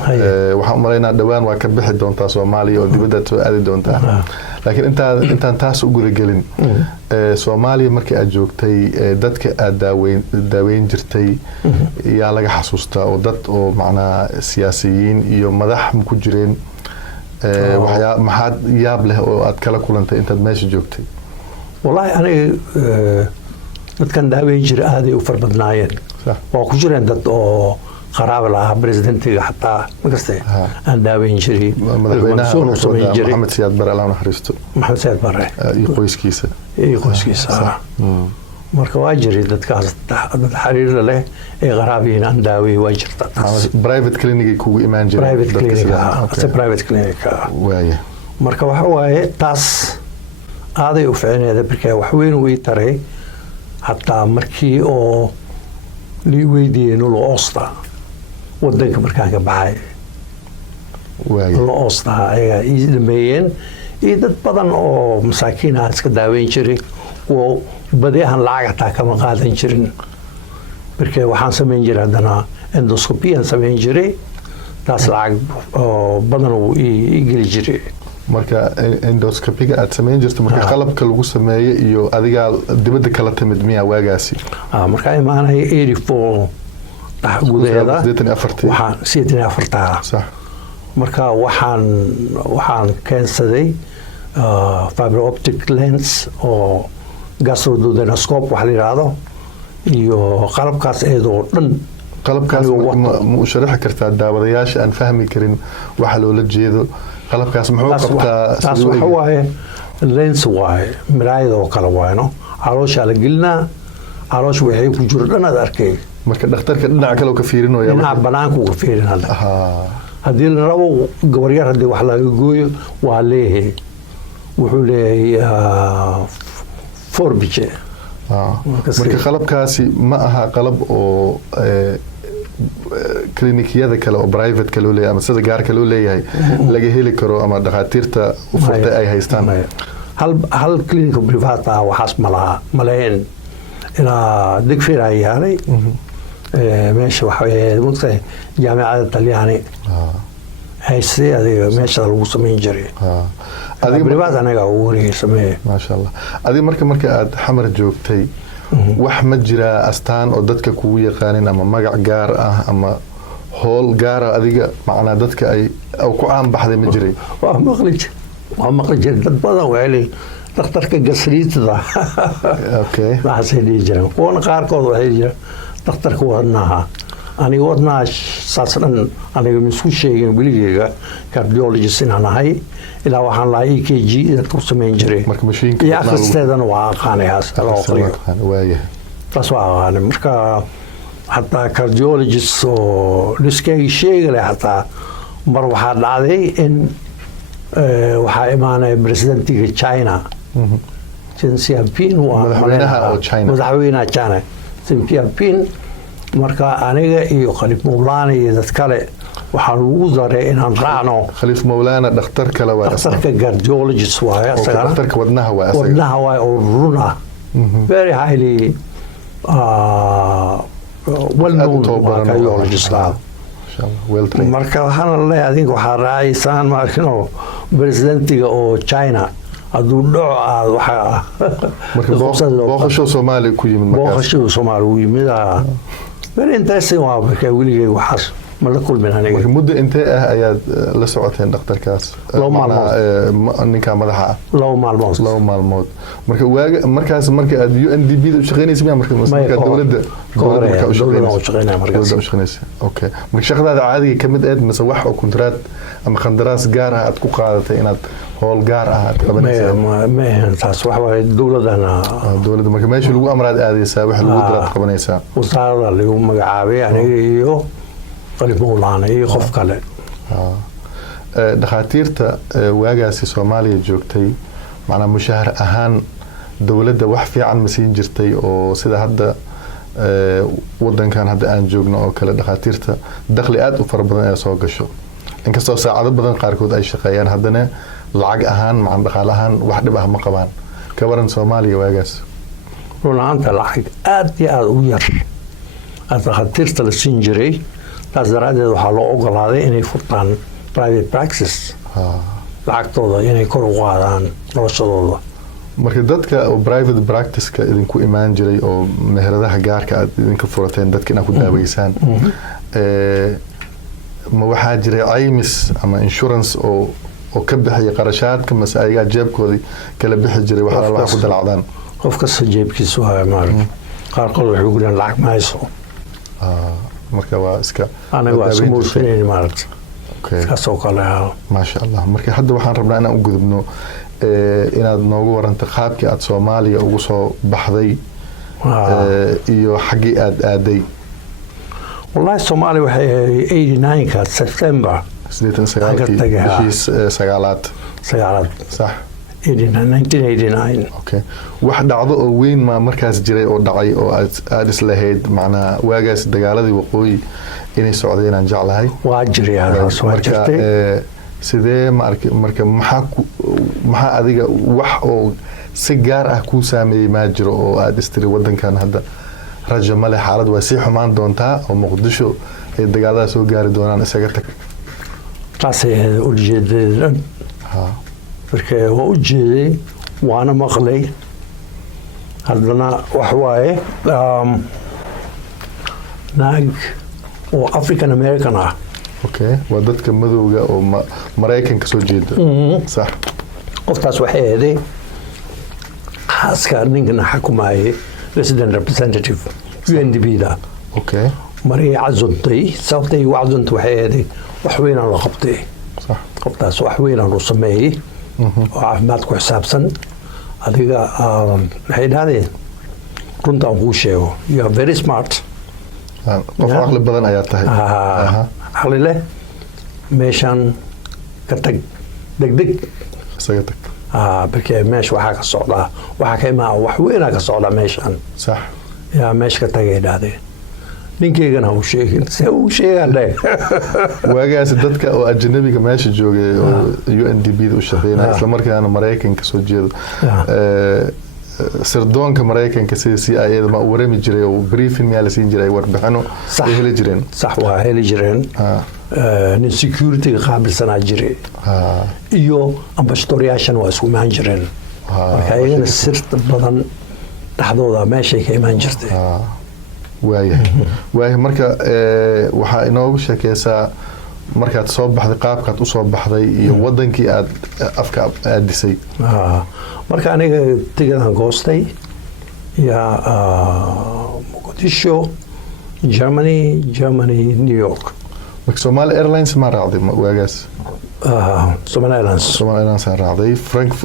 waxaan umaleynaa dhawaan waa ka bixi doontaa Soomaaliya oo dibadda soo aadi doontaa laakiin intaan taas u gudagelin Soomaaliya markii aad joogtay dadka aad daaweyn jirtay yaa laga xasuustaa oo dad oo macnaa siyaasiyiin iyo madax ku jireen maxaad yaab leh oo aad kala kulantay intaad meesha joogtay والله أنا كان داوي جري هذه وفربناين وكجري عند قرابة لها بريزيدنتي حتى مقصدي أن داوي جري محمد سياد برا الله نحرسته محمد سياد برا يقويس كيسة marka waa jiray dadkaas xariir leh ee qaraabiin aan daaway waa jirta private clinic kugu imaan jiray private clinic waaye marka waxa waaye taas aaday u fiicneeda markaa wax weyn way taray hataa markii oo lii weydiiyey nolo oosta wadanka markaan ka baxay nolo oosta ayaga ii dhameeyeen iyo dad badan oo masaakiin ah iska daaweyn jiray oo badiyahan lacag hataa kama qaadan jirin markaa waxaan samayn jiray haddana endoscopy aan samayn jiray taas lacag oo badan uu ii geli jiray marka endoscopiga aad samayn jirtay marka qalabka lagu sameeyay iyo adiga dibadda kala timid miya waagaasi marka imaanay 84 gudaheeda waxaan 84 sax marka waxaan keensaday fiber optic lens oo gastroduodenoscope waxa la yiraahdo iyo qalabkaas eedoo dhan qalabkaas ma u sharaxi kartaa daawadayaasha aan fahmi karin waxa loola jeedo qalabkaas muxuu qabtaa taas waxa waaye lens waaye miraayadoo kale waayno calooshaa la gelinaa caloosha waxay ku jiro dhan aad arkay marka dhakhtarka dhinaca kale ka fiirinaya dhinaca banaanka uu ka fiirinaya haddii la rabo gabaryar haddii wax laga gooyo waa leeyahay wuxuu leeyahay forbije marka qalabkaasi ma aha qalab oo klinikiyada kale oo private loo leeyahay ama sida gaarka loo leeyahay laga heli karo ama dhakhaatiirta u furtay ay haystaan hal klinika private ah waxaas ma lahayn ilaa digfir ay yaalay meesha waxay mugtahay jaamacadda talyaani haystay adiga meesha lagu samayn jiray adiga private anaga ugu wareegay sameeyay maasha Allah adiga marka aad xamar joogtay wax ma jira astaan oo dadka kugu yaqaanin ama magac gaar ah ama hool gaar ah adiga macna dadka ay ku caan baxday ma jiray waa maqli jiray dad badan waxay dhakhtarka gasriitada okay waxay jiraan kuwan qaarkood waxay jiraan dhakhtarka wadnaha aniga wadnaha saasan aniga misku sheegay biligeyga cardiologist inaan ahay ilaa waxaan lahay EKG dadku sameyn jiray marka mashiinka iyo akhristeedana waa aqaanayaas loo qoriyo waayahay taas waa aqaanay marka hataa cardiologist oo liskay sheegay hataa mar waxaa dhacday in waxaa imaanay presidentiga China Xi Jinping waa madaxweynaha China Xi Jinping marka aniga iyo Khaliif Mawlana iyo dad kale waxaan ugu daray inaan raacno Khaliif Mawlana dhakhtar kale waa dhakhtarka cardiologist waa asagana dhakhtarka wadnaha waa oo runa very highly well known cardiologist marka waxaan leeyahay adiga waxaa raacaysaan maarkino presidentiga oo China hadduu dhaco aad waxaa booqasho Soomaali ku yimid booqasho Soomaali u yimid very interesting waa marka weligay waxaas ma la kulmin aniga marka muddo intee ah ayaad la socoteen dhakhtarkaas ninka madaxa laba maalmood marka markaas marka aad UNDP u shaqeynaysa marka dawladda u shaqeynaysa okay marka shaqadaada caadiga kamid aad mise wax oo kontract ama qandaraas gaar ah aad ku qaadatay inaad howl gaar ah aad qabanaysaa ma taas wax waa dawladda marka meesha lagu amraad aadaysaa wax lagu diraad qabanaysaa wasaaradda lagu magacaabay aniga iyo Khaliif Mawlana iyo qof kale dhakhaatiirta waagaasi Soomaaliya joogtay macna mushahar ahaan dawladda wax fiican ma siin jirtay oo sida hadda wadankan hadda aan joogno oo kale dhakhaatiirta dakhli aad u fara badan ay soo gasho inkastoo saacado badan qaarkood ay shaqeeyaan haddana lacag ahaan macna dhaqaale ahaan wax dhib ah ma qabaan ka waran Soomaaliya waagaas runaanta lacag aad iyo aad u yar dhakhaatiirta la siin jiray taas daraadeed waxaa loo ogolaaday inay furtaan private practice lacagtooda inay kor u qaadaan noloshadooda marka dadka oo private practice-ka idinku imaan jiray oo meheradaha gaarka aad idinka furateen dadka inaad ku daaweysaan ma waxaa jiray caymis ama insurance oo ka bixiya qarashaadka mase ayagaa jeebkoodii kala bixi jiray waxaa ku dalacdaan qof kasta jeebkiisu haya maarka qaarkood waxay ugu leeyihiin lacag ma hayso marka waa iska aniga waa isku muusinayn maaragta kaasoo kale maasha Allah marka hadda waxaan rabnaa inaan u gudubno inaad noogu waranto qaabkii aad Soomaaliya ugu soo baxday iyo xaggii aad aaday wallahi Soomaaliya waxay 89 ka September 1989 صح 1989 okay wax dhacdo oo weyn ma markaas jiray oo dhacay oo aad islahayd macna waagaas dagaaladii waqooyi inay socdeen aan jeclahay waa jiray waa jirtay sidee marka maxaa adiga wax oo si gaar ah ku saameeyay ma jiro oo aad istiri wadankan hadda rajo male xaalad waa si xumaan doontaa oo Muqdisho ay dagaalada soo gaari doonaan isaga tag taasay ujeedadeen marka waa u jeeday waana maqlay haddana wax waaye naag oo African American ah okay waa dadka madowga oo Mareykanka soo jeeda sax qoftaas waxay ahayd xaaska ninkana xukumayay resident representative UNDP da okay marii cazuntay sababtay wacdunta waxay ahayd wax weyn aan la qabtay صح qoftaas wax weyn aan u sameeyay oo caafimaad ku xisaabsan adiga waxay dhahdeen runta aan kuu sheego you are very smart qof caqli badan ayaa tahay caqli leh meeshan ka tag degdeg isaga tag barkee meesha waxaa ka socdaa waxaa ka imaa wax weynaa ka socdaa meeshan sax yaa meesha ka tagay dhahdeen ninkaygana u sheegin se uu sheegaan dhe waagaas dadka oo ajnabiga meesha joogay oo UNDP da u shaqeynaya isla markaana Mareykanka soo jeedo sirdoonka Mareykanka sida CIA da ma warami jiray oo briefing ma la siin jiray warbixino ay heli jireen sax waa heli jireen nin security qaabilsanaa jiray iyo ambassadoryaashan waa isku imaan jireen marka ayagana sirta badan dhaxdooda meeshay ka imaan jirtay waayahay marka waxaa inoogu sheekeysaa markaad soo baxday qaabkaad u soo baxday iyo wadankii aad afka aadisay marka aniga tigadaan goostay yaa Mogadisho Germany New York marka Somali Airlines ma raacday waagaas Somali Airlines aan raacday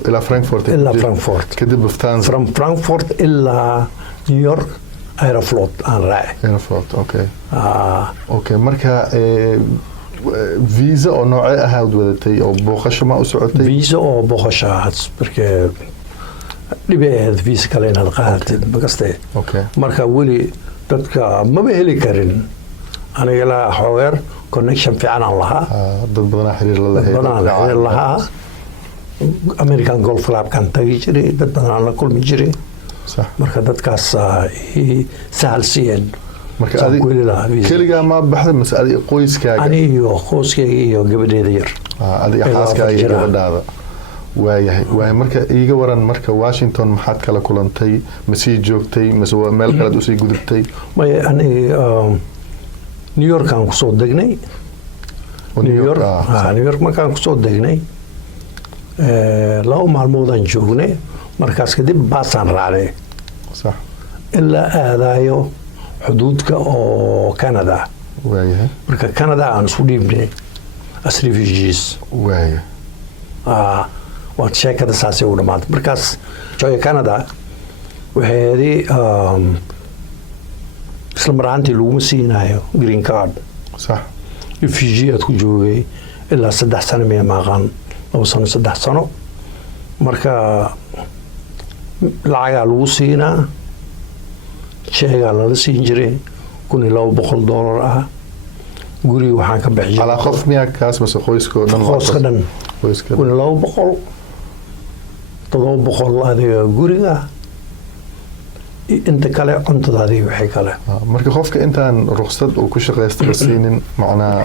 ilaa Frankfurt kadib Lufthansa from Frankfurt ilaa New York Aeroflot aan raacay Aeroflot okay marka visa oo noocee ahaad wadatay oo booqasho ma u socotay visa oo booqasho ahaad markee dhibayd visa kale inaad qaadatid magaste marka weli dadka maba heli karin aniga la xoogeer connection fiican aan lahaa dad badan xiriir lahaa American Golf Club kan tagi jiray dad badan la kulmi jiray marka dadkaas sahal siiyeen marka keligaa ma baxday mise adiga qoyskaaga aniga qoyskayga iyo gabadheeda yar adiga xaaskaaga iyo gabadhaada waayahay marka iiga waran marka Washington maxaad kala kulantay ma sii joogtay mise meel kale u sii gudubtay aniga New York aan kusoo degnay New York markaan kusoo degnay laba maalmoodaan joognay markaas kadib baasaan raacnay sax ilaa aadayo xuduudka oo Canada waayahay marka Canada aan isku dhiibnay as refugees waad sheekada saasay u dhamaatay markaas jooga Canada waxay isla maraantii lagu siinayo green card sax refugee aad ku joogay ilaa 3 sano ma maqan 3 sano marka lacaga lagu siinaa sheega la siin jiray $1,200 ah guri waxaan ka bixiyay ala qof miya kaas masoo qoysko dhan $200 adiga guriga inta kale cuntadaadii waxay kale marka qofka intaan ruqsad uu ku shaqeystay siinin macnaa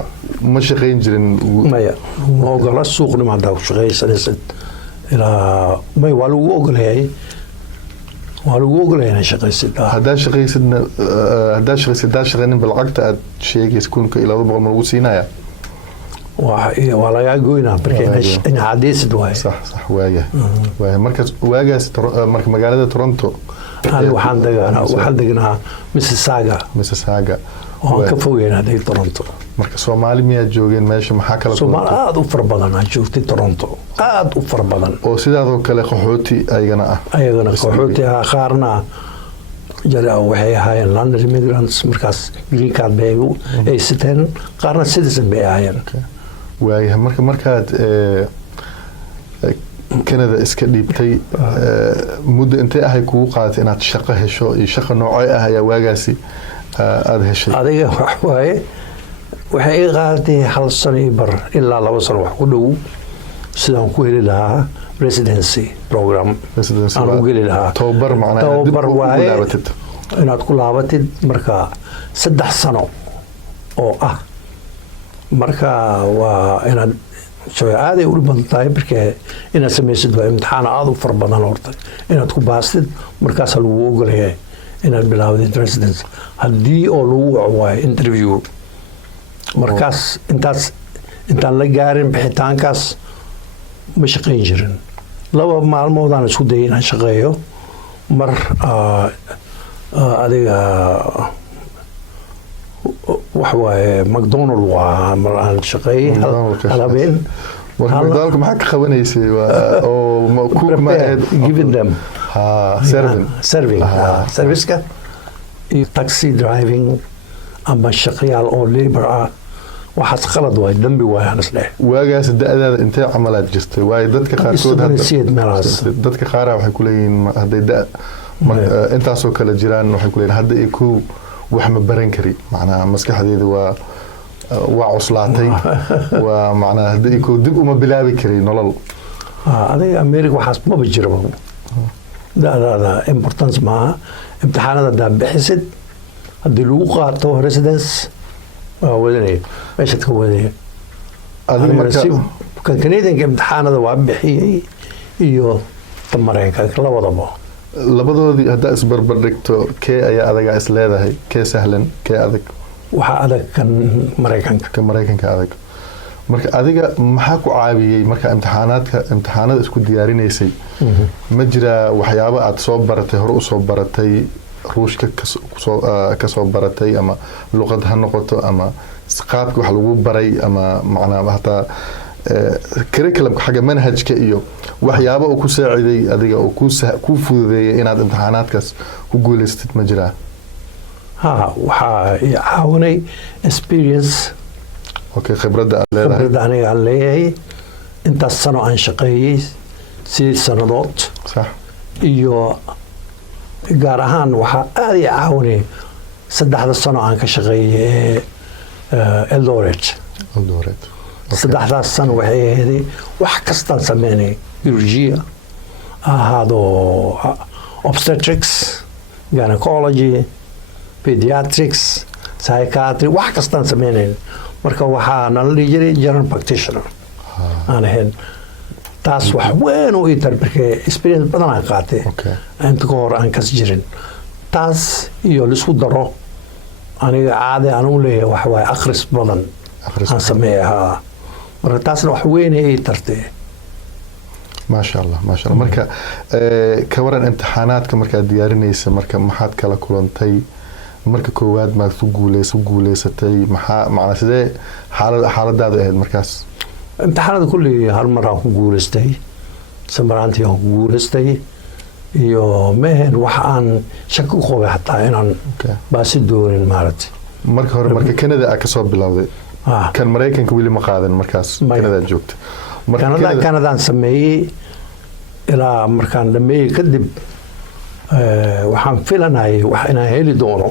ma shaqeyn jirin maya ma ogola suuqna ma daw shaqeysanaysid ilaa may waa lagu ogolahay inay shaqeysid haddaa shaqeynin balcagta aad sheegaysa $1,200 ma lagu siinaya waa lagaa goynaa in cadeysid waay sax waayahay marka waagaas marka magaalada Toronto waxaan degnaa Mississauga waan ka fogeynahay Toronto marka Soomaali miyaa joogeen meesha maxaa kala Soomaali aad u far badan aan joogtay Toronto aad u far badan oo sidaadoo kale qaxooti ayagana qaxooti qaarna jara waxay ahaayeen London immigrants markaas green card bay ay siteen qaarna citizen bay ahaayeen waayahay markaad Canada iska dhiibtay muddo intee ahay kugu qaadatay inaad shaqo hesho iyo shaqo noocay ah ayaa waagaasi aad heshay adiga waxay qaadatay 1 sano bar ilaa 2 sano wax ku dhow sidaan ku heli lahaa residency program aan u geli lahaa tababar inaad ku laabatid marka 3 sano oo ah marka waa inaad shaqaaday u bantahay markee inaad sameysid waa imtixaan aad u far badan horta inaad ku baastid markaas lagu ogolahay inaad bilaawdid residence haddii oo lagu waco interview markaas intaan la gaarin bixitaankaas ma shaqeyn jirin 2 maalmoodaan isku dayay inaan shaqeeyo mar adiga wax waaye McDonald waa mar aan shaqeeyay halabeen McDonald's maxaa ka qabanaysay oo cook ma ahayd giving them serving service-ka iyo taxi driving ama shaqayaal oo labor ah waxaas qalad waay dambi waay aan isleeyahay waagaas da'daada intee camalaad jirtay waayo dadka qaarkood dadka qaar waxay ku leeyihiin hadday intaasoo kale jiraan waxay ku leeyihiin hadda ku wax ma baran kari macnaha maskaxdeeda waa cuslaatay waa macnaha hadda ku dib uma bilaabi kari nolol adiga America waxaas maba jiraba da'daada importance maaha imtixaanada daa bixisid haddii lagu qaato residence wadani meesha ka wadani adiga marka kan Canadian imtixaanada waa bixiyay iyo Mareykanka labadoodii hadda isbarbar dhigto kee ayaa adaga is leedahay kee sahlan kee adag waxa adag kan Mareykanka adag marka adiga maxaa ku caawiyay marka imtixaanada isku diyaarinaysay ma jira waxyaabo aad soo baratay hore u soo baratay ruushka ka soo baratay ama luqad ha noqoto ama qaabka wax lagu baray ama macnaha hataa curriculum xagga manhajka iyo waxyaabo uu ku saaciday adiga oo ku fududeeyay inaad imtixaanaadkaas ku guuleystid ma jira waxa caawinay experience khibradda aniga aan leeyahay intaas sano aan shaqeeyay 6 sanadood sax iyo gaar ahaan waxaa aad i caawinay 3 sano aan ka shaqeeyay Eldoret saddexdaas sano waxay ahayd wax kastaan sameynay biologia ahaado obstetrics gynecology pediatrics psychiatry wax kastaan sameynay marka waxaa nala dhihi jiray general practitioner aan ahayn taas wax weyn u itar markay experience badan aan qaatay inta ka hor aan kas jirin taas iyo lisku daro aniga caadi aan u leeyahay wax waay akhris badan aan sameeyaa marka taasna wax weyn ay tartay ما شاء الله marka ka waran imtixaanaadka marka diyaarinaysa marka maxaad kala kulantay marka koowaad ma ku guuleysatay macna sidee xaaladaadu ahayd markaas imtixaanada kulli hal mar aan ku guuleystay samaraantii aan ku guuleystay iyo mehen wax aan shaki u qabay hataa inaan baasi doonin maaragtay marka hore marka Canada ka soo bilowday kan Mareykanka weli ma qaadan markaas Canada joogtay Canada sameeyay ilaa markaan dhameeyay kadib waxaan filanayay wax inaan heli doono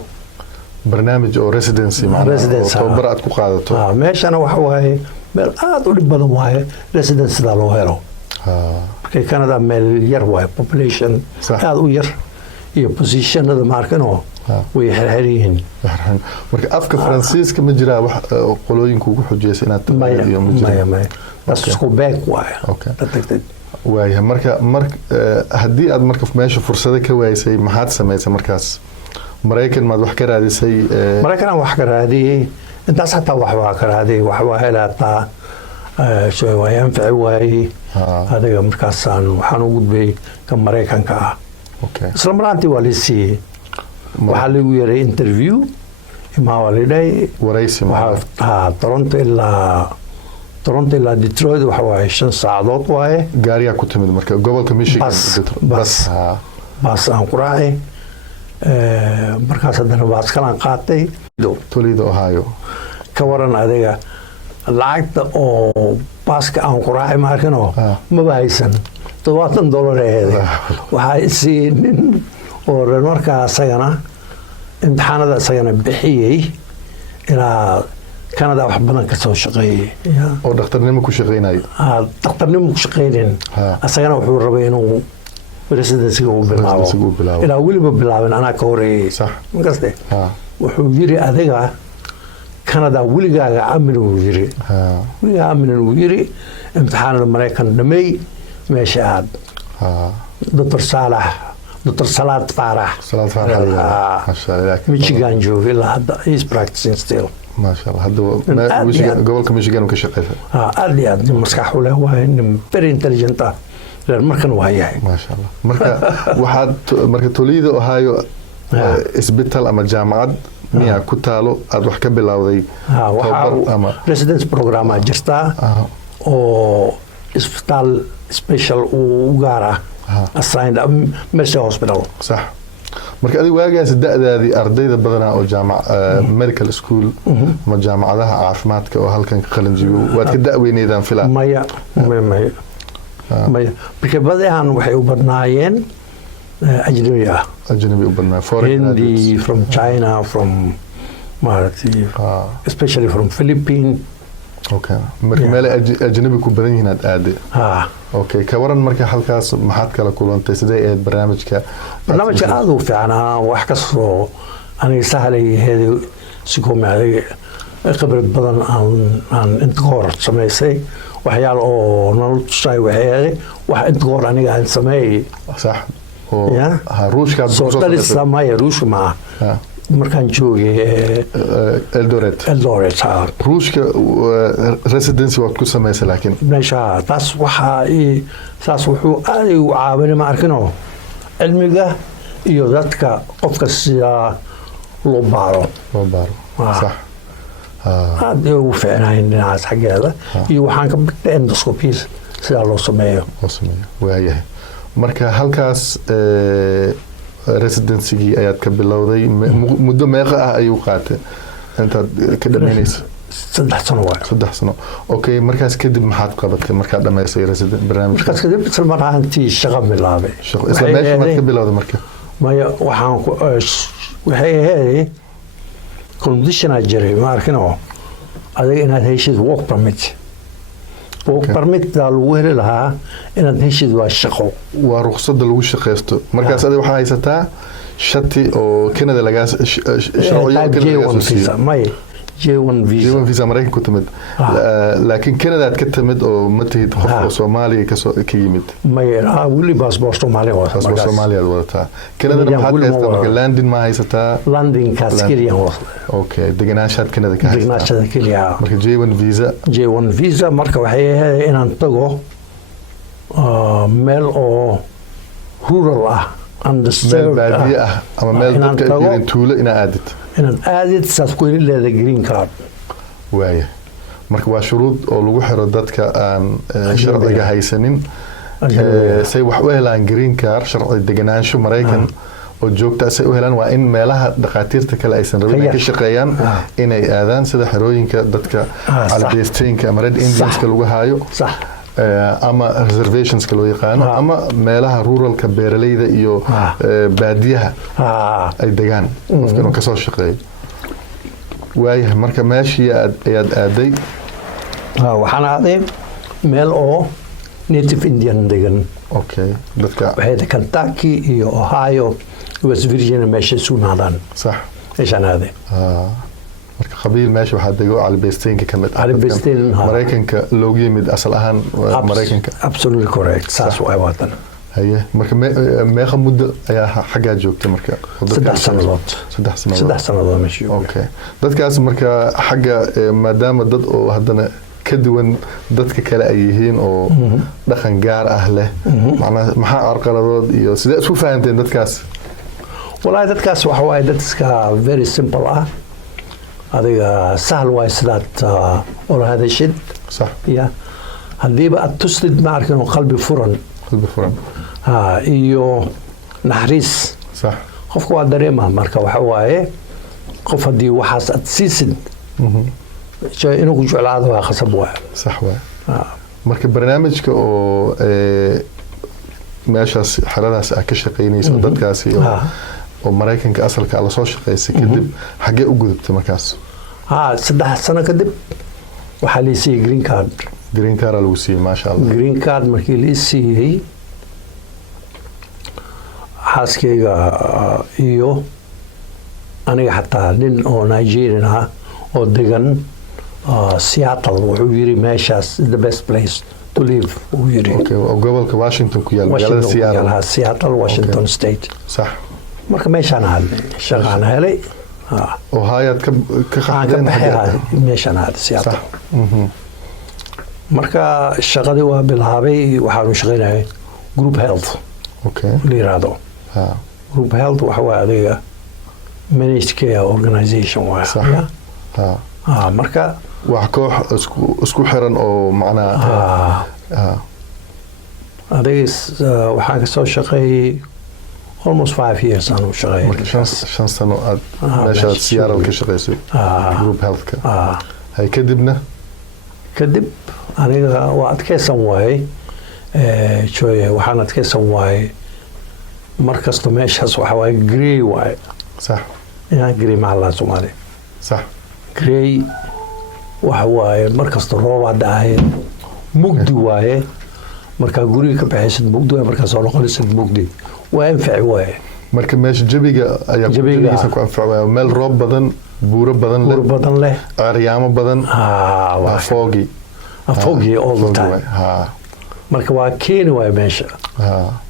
barnaamij oo residency macnaha tababar aad ku qaadato meeshana waxa waaye meel aad u dhib badan waaye residency da loo helo markay Canada meel yar waaye population aad u yar iyo positionada markano way xirxirin marka afka Faransiiska ma jira wax qolooyinku ugu xujeysan inaad iyo ma jira bas isku beek waaye waaye marka haddii aad marka meesha fursado ka waysay maxaad samaysay markaas Mareykan maad wax ka raadisay Mareykan wax ka raadiyay intaas hataa wax ka raadiyay wax waa helaataa soo waayaan ficwaay adiga markaasaan waxaan u gudbay ka Mareykanka isla markaantii waa la siiyay waxaa lagu yeeray interview ima waliday waraysi Toronto ilaa Detroit waxa waaye 5 saacadood waaye gaariga ku timid marka gobolka Michigan bas aan ku raacay markaas haddana baas kalaan qaatay Toledo Ohio ka waran adiga lacagta oo baaska aan ku raacay markano ma bahaysan $20 aheed waxa isiin oo markaa asagana imtixaanada asagana bixiyay ilaa Canada wax badan ka soo shaqeeyay oo dhakhtarnimo ku shaqeynay dhakhtarnimo ku shaqeynay asagana wuxuu rabay inuu residency uu bilaabo ilaa waliba bilaabin ana ka horeeyay sax markaasde wuxuu yiri adiga Canada waligaaga amin uu yiri waligaa amin uu yiri imtixaanada Mareykan dhamay meesha aad Dr. Salat Farah ما شاء الله Michigan jooga ilaa hadda he's practicing still ما شاء الله هذا Michigan gobolka Michigan ka shaqeeyay aad maskax u leh waa very intelligent markan waa yahay ما شاء الله marka Toledo Ohio isbitaal ama jaamacad miya ku taalo aad wax ka bilowday ama residence program jirta oo isbitaal special uu gaar ah assigned meesha hospital sax marka adiga waagaas da'daadii ardayda badanaa oo medical school ama jaamacadaha caafimaadka oo halkan ka qalin jibiyo waad ka da'weyneedaan filaa maya marka badahan waxay u badnaayeen ajnabi u badnaa Hindi from China from maaragtay especially from Philippines. Okay, marka meel ajnabi ku badan yihiin aad aade okay ka waran marka halkaas maxaad kala kulantay sidee ee barnaamijka aad u fiicnaa wax ka soo aniga sahlayahay si koomay khibrad badan aan inta hor sameysay waxyaal oo nolol tusay waxay wax inta hor aniga aan sameeyay sax oo ruushka soo sameeyay ruushka ma markaan joogay Eldoret ruushka residency waad ku samaysay laakiin meesha taas wuxuu aad u caawinay ma arkino cilmiga iyo dadka qofka sida loo baaro sax aad ugu fiicnayn dhinacaas xaggeeda iyo waxaan ka bartay endoscopy sida loo sameeyo waayahay marka halkaas residency-gii ayaad ka bilowday muddo meeqa ah ayuu qaatay intaad ka dhamaynaysa 3 sano waa 3 sano okay markaas kadib maxaad qabatay markaad dhamaysay barnaamijka markaas kadib isla markaantii shaqo bilaabay isla meesha markaad ka bilowday marka maya waxay ahayd condition jiray ma arkino adiga inaad heshid work permit lagu heli lahaa inaad heshid waa shaqo waa ruqsadda lagu shaqeysto markaas adiga waxaa haysataa shati oo Canada laga J1 visa Mareykanka ku timid laakiin Canada aad ka timid oo ma tihid qof Soomaaliya ka yimid weli passport Soomaaliya wadataa Canada maxaad haysataa marka landing ma haysataa landing kaskiliyan okay deganaanshaad Canada ka haysataa marka J1 visa marka waxay ahayd inaan tago meel oo rural ah meel baadiye ah ama meel dadka jirin tuulo inaad aadid saas ku leedahay green card waaya marka waa shuruud oo lagu xiro dadka aan sharciga haysanin say wax u helaan green card sharci deganaansho Mareykan oo joogta say u helaan waa in meelaha dhaqaatiirta kale aysan rabin ka shaqeeyaan inay aadaan sida xerooyinka dadka albeesteenka ama red indianska lagu haayo sax ama reservations loo yaqaano ama meelaha ruralka beeralayda iyo baadiyaha ay degaan qofkana ka soo shaqeeyo waayahay marka meeshii ayaad aaday waxaan aaday meel oo native Indian degan okay dadka waxay Kentucky iyo Ohio West Virginia meesha suunaadaan sax meeshaan aaday marka qabiil meesha waxa dego albeesteenka kamid Mareykanka loogu yimid asal ahaan Mareykanka absolutely correct saas way wadan haye marka meeqa muddo ayaa xagga joogtay marka 3 sanadood meeshii okay dadkaas marka xagga maadaama dad oo hadana ka duwan dadka kale ay yihiin oo dhaqan gaar ah leh macnaha maxaa arqaladood iyo sidee isku fahanteen dadkaas wallahi dadkaas waxa way dadka very simple ah adiga sahal way sidaad oo hadashid صح يا هديبا تصدد ما أركن قلبي فرن iyo naxariis صح qofku waa dareema marka waxa waaye qof hadii waxaas aad siisid inuu ku jeclaado waa khasab waa صح waa marka barnaamijka oo meeshaas xaladaas ka shaqeynayso dadkaasi oo Mareykanka asalka la soo shaqeysay kadib xagee u gudubtay markaas 3 sano kadib waxa la siiyay green card lagu siiyay ma sha Allah green card markii la siiyay xaaskeyga iyo aniga xataa nin oo Nigerian ah oo degan Seattle wuxuu yiri meeshaas the best place to live uu yiri okay gobolka Washington ku yaal magaalada Seattle Washington State صح marka meeshaan shaqaan helay oo hay'ad ka qaxdeen meeshaan Seattle marka shaqadii waa bilaabay waxaan shaqeynay group health okay liirado group health waxa waa adiga managed care organization waa marka wax koox isku xiran oo macnaha adiga waxaan ka soo shaqeeyay almost 5 years aan u shaqeeyay marka 5 sano aad meeshaad Seattle ka shaqeysay group healthka hay kadib aniga waa adkeysan waayay jooye waxaan adkeysan waayay markasta meeshaas waxa waaye grey waaye sax inaan grey macallaa Soomaali sax grey waxa waaye markasta roob dhacay mugdi waaye marka guriga ka baxaysid mugdi waaye marka soo noqonaysid mugdi waa anfaci waaye marka meesha jabiga ayaa jabigiisa ku anfaci waaye meel roob badan buuro badan leh aryaamo badan waa foggy all the time marka waa keeni waaye meesha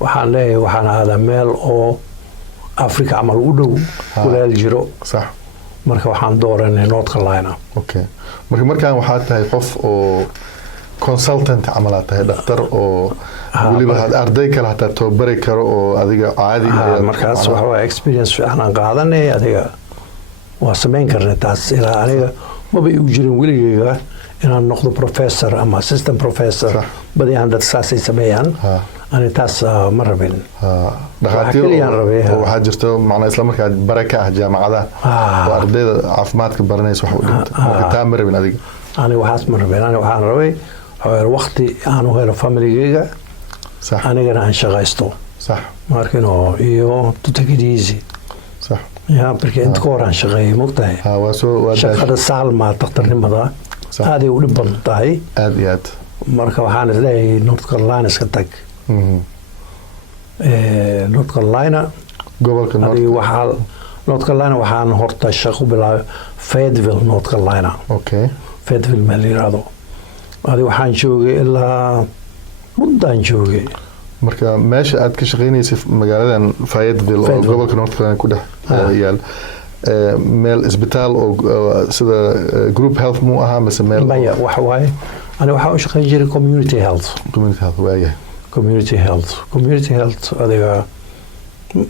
waxaan leeyahay waxaan aadaa meel oo Afrika camal u dhow walaal jiro sax marka waxaan dooranay North Carolina okay markaan waxaa tahay qof oo consultant camal tahay dhakhtar oo waliba arday kale hata tababari karo oo adiga caadi markaas waxa waa experience aan qaadanay adiga waa sameyn karnaa taas ilaa aniga maba igu jirin weligeyga inaan noqdo professor ama assistant professor badi aan dad saasay sameeyaan ani taas ma rabin dhaqaatiir waxaa jirto macna isla markaa baraka ah jaamacadaha oo ardayda caafimaadka baranaysa wax u dhinta marka taa ma rabin adiga ani waxaas ma rabin ani waxaan rabay waqti aan u helo familygeyga anigana aan shaqaysto sax markino iyo to take it easy sax marka inta ka hor aan shaqeeyay mogtahay shaqada saalma dhakhtarnimada aad ay u dhib badan tahay aad iyo aad marka waxaan isleeyahay North Carolina iska tag North Carolina gobolka North Carolina waxaan horta shaqo bilaabay Fayetteville North Carolina okay Fayetteville meel yiraahdo adiga waxaan joogay ilaa muddaan joogay marka meesha aad ka shaqeynaysay magaaladan Fayetteville oo gobolka North Carolina ku dhex yaal meel isbitaal oo sida group health mu aha mise meel waxa waaye ani waxaan u shaqeyn jiray community health waaye community health adiga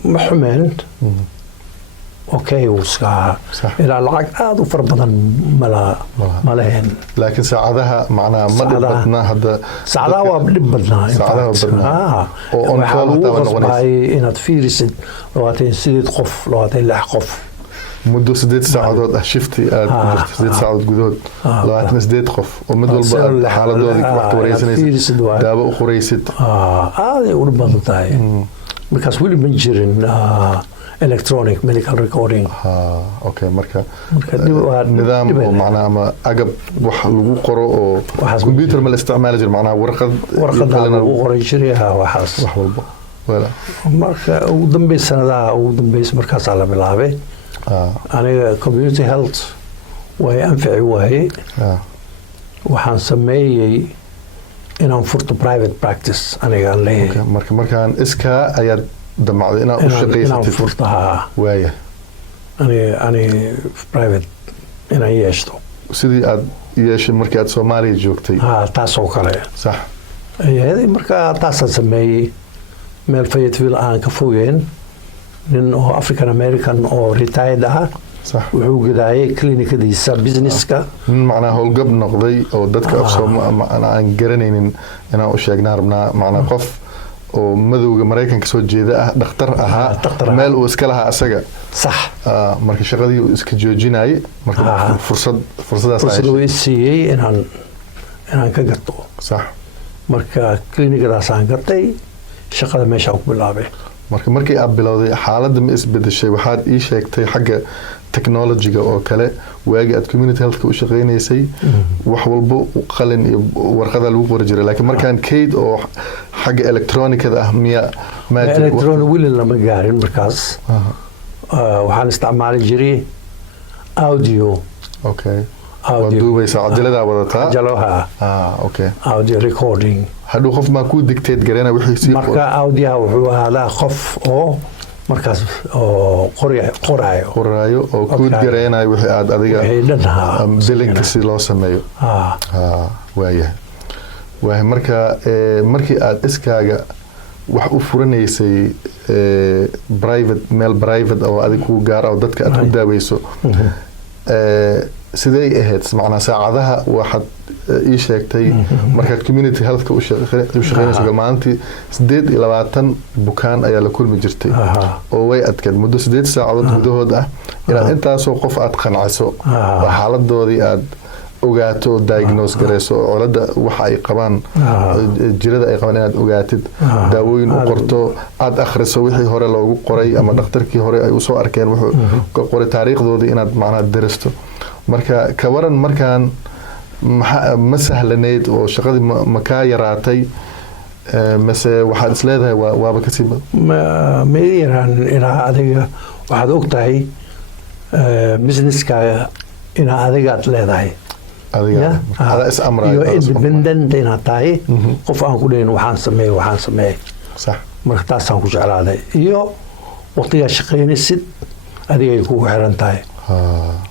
ma xumeen okay uska ila lacag aad u far badan ma lahayn laakiin saacadaha macnaha ma dhibadna hadda saacadaha waa dhibadnaa oo on call inaad fiirisid 28 qof muddo 8 saacadood shifti aad ku jirto 8 saacadood gudahood 28 qof oo mid walba xaaladooda wax ka wareysanaysid daawo u qoraysid aad ay u badan tahay markaas weli ma jirin electronic medical recording okay marka nidaam oo macnaha ama agab wax lagu qoro oo computer ma la isticmaali jir macnaha warqad lagu qoray jiray waxaas wax walba wala marka ugu dambeysay markaas la bilaabay aniga community health way anfaci waaye waxaan sameeyay inaan furto private practice aniga leeyahay markaan iska ayaad damacday inaad u shaqeysatid furtaha waaya ani private inaan yeeshto sidii aad yeeshay markii aad Soomaaliya joogtay taasoo kale sax marka taasaan sameeyay meel Fayetteville aan ka fogeen nin oo African American oo retired ah wuxuu gadaayay klinikadiisa businesska macnaha howlgab noqday oo dadka aan garanaynin inaan u sheegnaa rabnaa macnaha qof oo madowga Mareykanka soo jeeda ah dhakhtar ahaa meel uu iska lahaa asaga sax marka shaqadii uu iska joojinayay marka fursadaas ay siiyay inaan ka gato sax marka klinikadaas aan gatay shaqada meesha ku bilaabay markii aad bilowday xaaladda ma isbedeshay waxaad ii sheegtay xagga technology-ga oo kale waagi aad community health-ka u shaqeynaysay wax walba qalin iyo warqada lagu qori jiray laakiin markaan kayd oo xagga electronic-da ah electronic wili lama gaarin markaas waxaan isticmaali jiray audio okay duubaysa cajalada wadataa cajalaha okay audio recording haduu qof ma ku dictate gareena wixii marka audio wuxuu ahaa qof oo markaas oo qoraayo oo ku gareenayo wixii aad adiga bilinka si loo sameeyo waayahay markii aad iskaaga wax u furanaysay meel private oo adiga ku gaar ah dadka aad ku daaweyso sidee ahayd macnaa saacadaha waxaad ii sheegtay markaad community healthka u shaqeynayso maalintii 28 bukaan ayaa la kulmi jirtay oo way adkeed muddo 8 saacadood gudahood ah inaad intaasoo qof aad qanciso oo xaaladoodii aad ogaato diagnose gareyso cilada waxa ay qabaan jirada ay qabaan inaad ogaatid daawooyin u qorto aad akhriso wixii hore loogu qoray ama dhakhtarkii hore ay u soo arkeen wuxuu ka qoray taariikhdoodii inaad macnaa daristo marka ka waran markaan ma sahlanayd oo shaqadii ma ka yaraatay mase waxaad is leedahay waaba kasii ma yaraan ilaa adiga waxaad ogtahay businesskaaga inaa adigaad leedahay iyo independent inaad tahay qof aan ku dhayn waxaan sameey marka taasaan ku jeclaaday iyo waqtigaa shaqaynaysid adigay kugu xiran tahay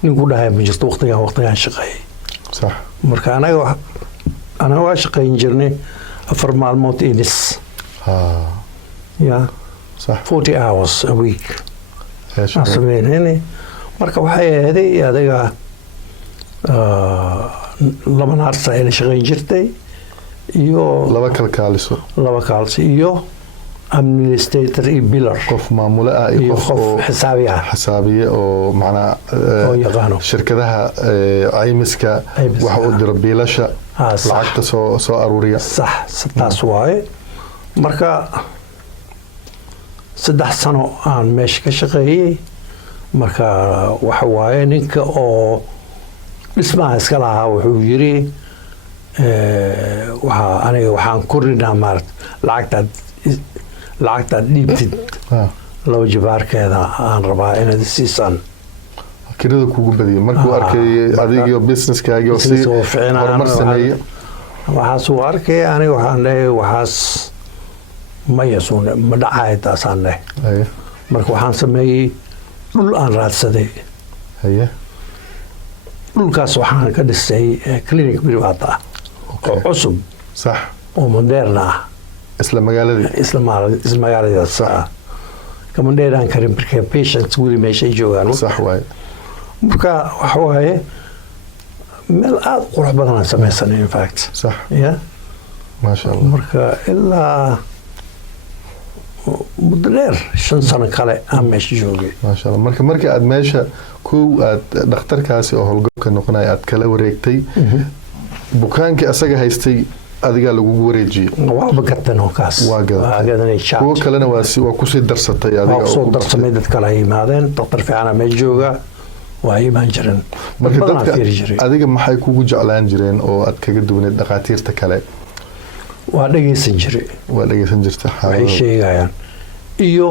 ninku dhahay ma jirto waqtigaan shaqeeyay marka anaga waa shaqayn jirnay 4 maalmood inis 40 hours a week aan sameynayna marka waxay ahaday adiga 2 naarsa ay shaqayn jirtay iyo 2 kalkaaliso iyo administrator iyo biller qof maamule ah iyo qof xisaabiye oo macnaa shirkadaha caymiska waxa uu diro biilasha lacagta soo aruuriya sax taas waaye marka 3 sano aan meesha ka shaqeeyay marka waxa waaye ninka oo dhismaha iska lahaa wuxuu yiri waxaan korinaa maarad lacagtaad dhiibtid 2 jibaarkeeda aan rabaa inaad siisaan kirada kugu badiyay markuu arkay adigiyo businesskaaga si horumar sameeyay waxaasuu arkay aniga waxaan leeyahay waxaas ma dhacay taasaan leh marka waxaan sameeyey dhul aan raadsaday dhulkaas waxaan ka dhisay clinic privat ah oo cusub oo moderna ah isla magaaladaas kama dheeraan karin markay patients weli meeshay joogaan marka waxa waaye meel aad qurux badan aan samaysanay in fact maasha allah marka ilaa muddo dheer 5 sano kale aan meesha joogay maasha allah marka aad meesha aad dhakhtarkaasi oo howlgabka noqonaya aad kala wareegtay bukaankii asaga haystay adiga lagu wareejiyay waaba gatano kaas gadanay kuwa kalena waa ku sii darsatay adiga oo ku darsamay dad kale ay yimaadeen dhakhtar fiican meel jooga waa iman jireen marka dadka adiga maxay kugu jeclaan jireen oo aad kaga duwaneed dhaqaatiirta kale waa dhageysan jirtay waxay sheegayaan iyo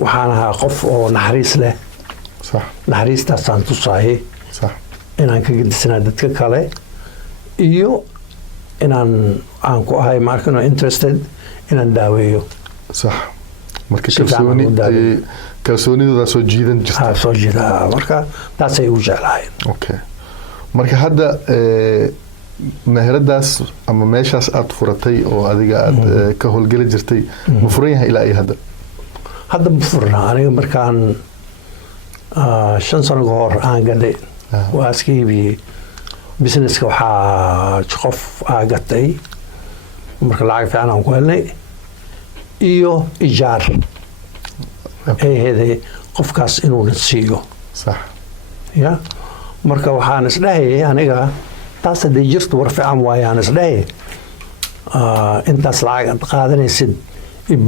waxaan ahaa qof oo naxariis leh naxariistaasaan tusaayay inaan ka gedisnaa dadka kale iyo aan ku ahay markano interested inaan daaweeyo marka kalsoonidooda soo jiidan jirta marka taasay u jeclaayeen marka hadda meheradaas ama meeshaas aad furatay oo adiga aad ka howlgeli jirtay ma furan yahay ilaa iyo hadda ma furna aniga markaan 5 sano ka hor aan gaday waa iska iibiyey businesska waxaa qof gatay marka lacag fiican aan ku helnay iyo ijaar ay heday qofkaas inuuna siiyo marka waxaan isdhahayay aniga taas hadday jirto war fiican waayaan isdhahayay intaas lacag aad qaadanaysid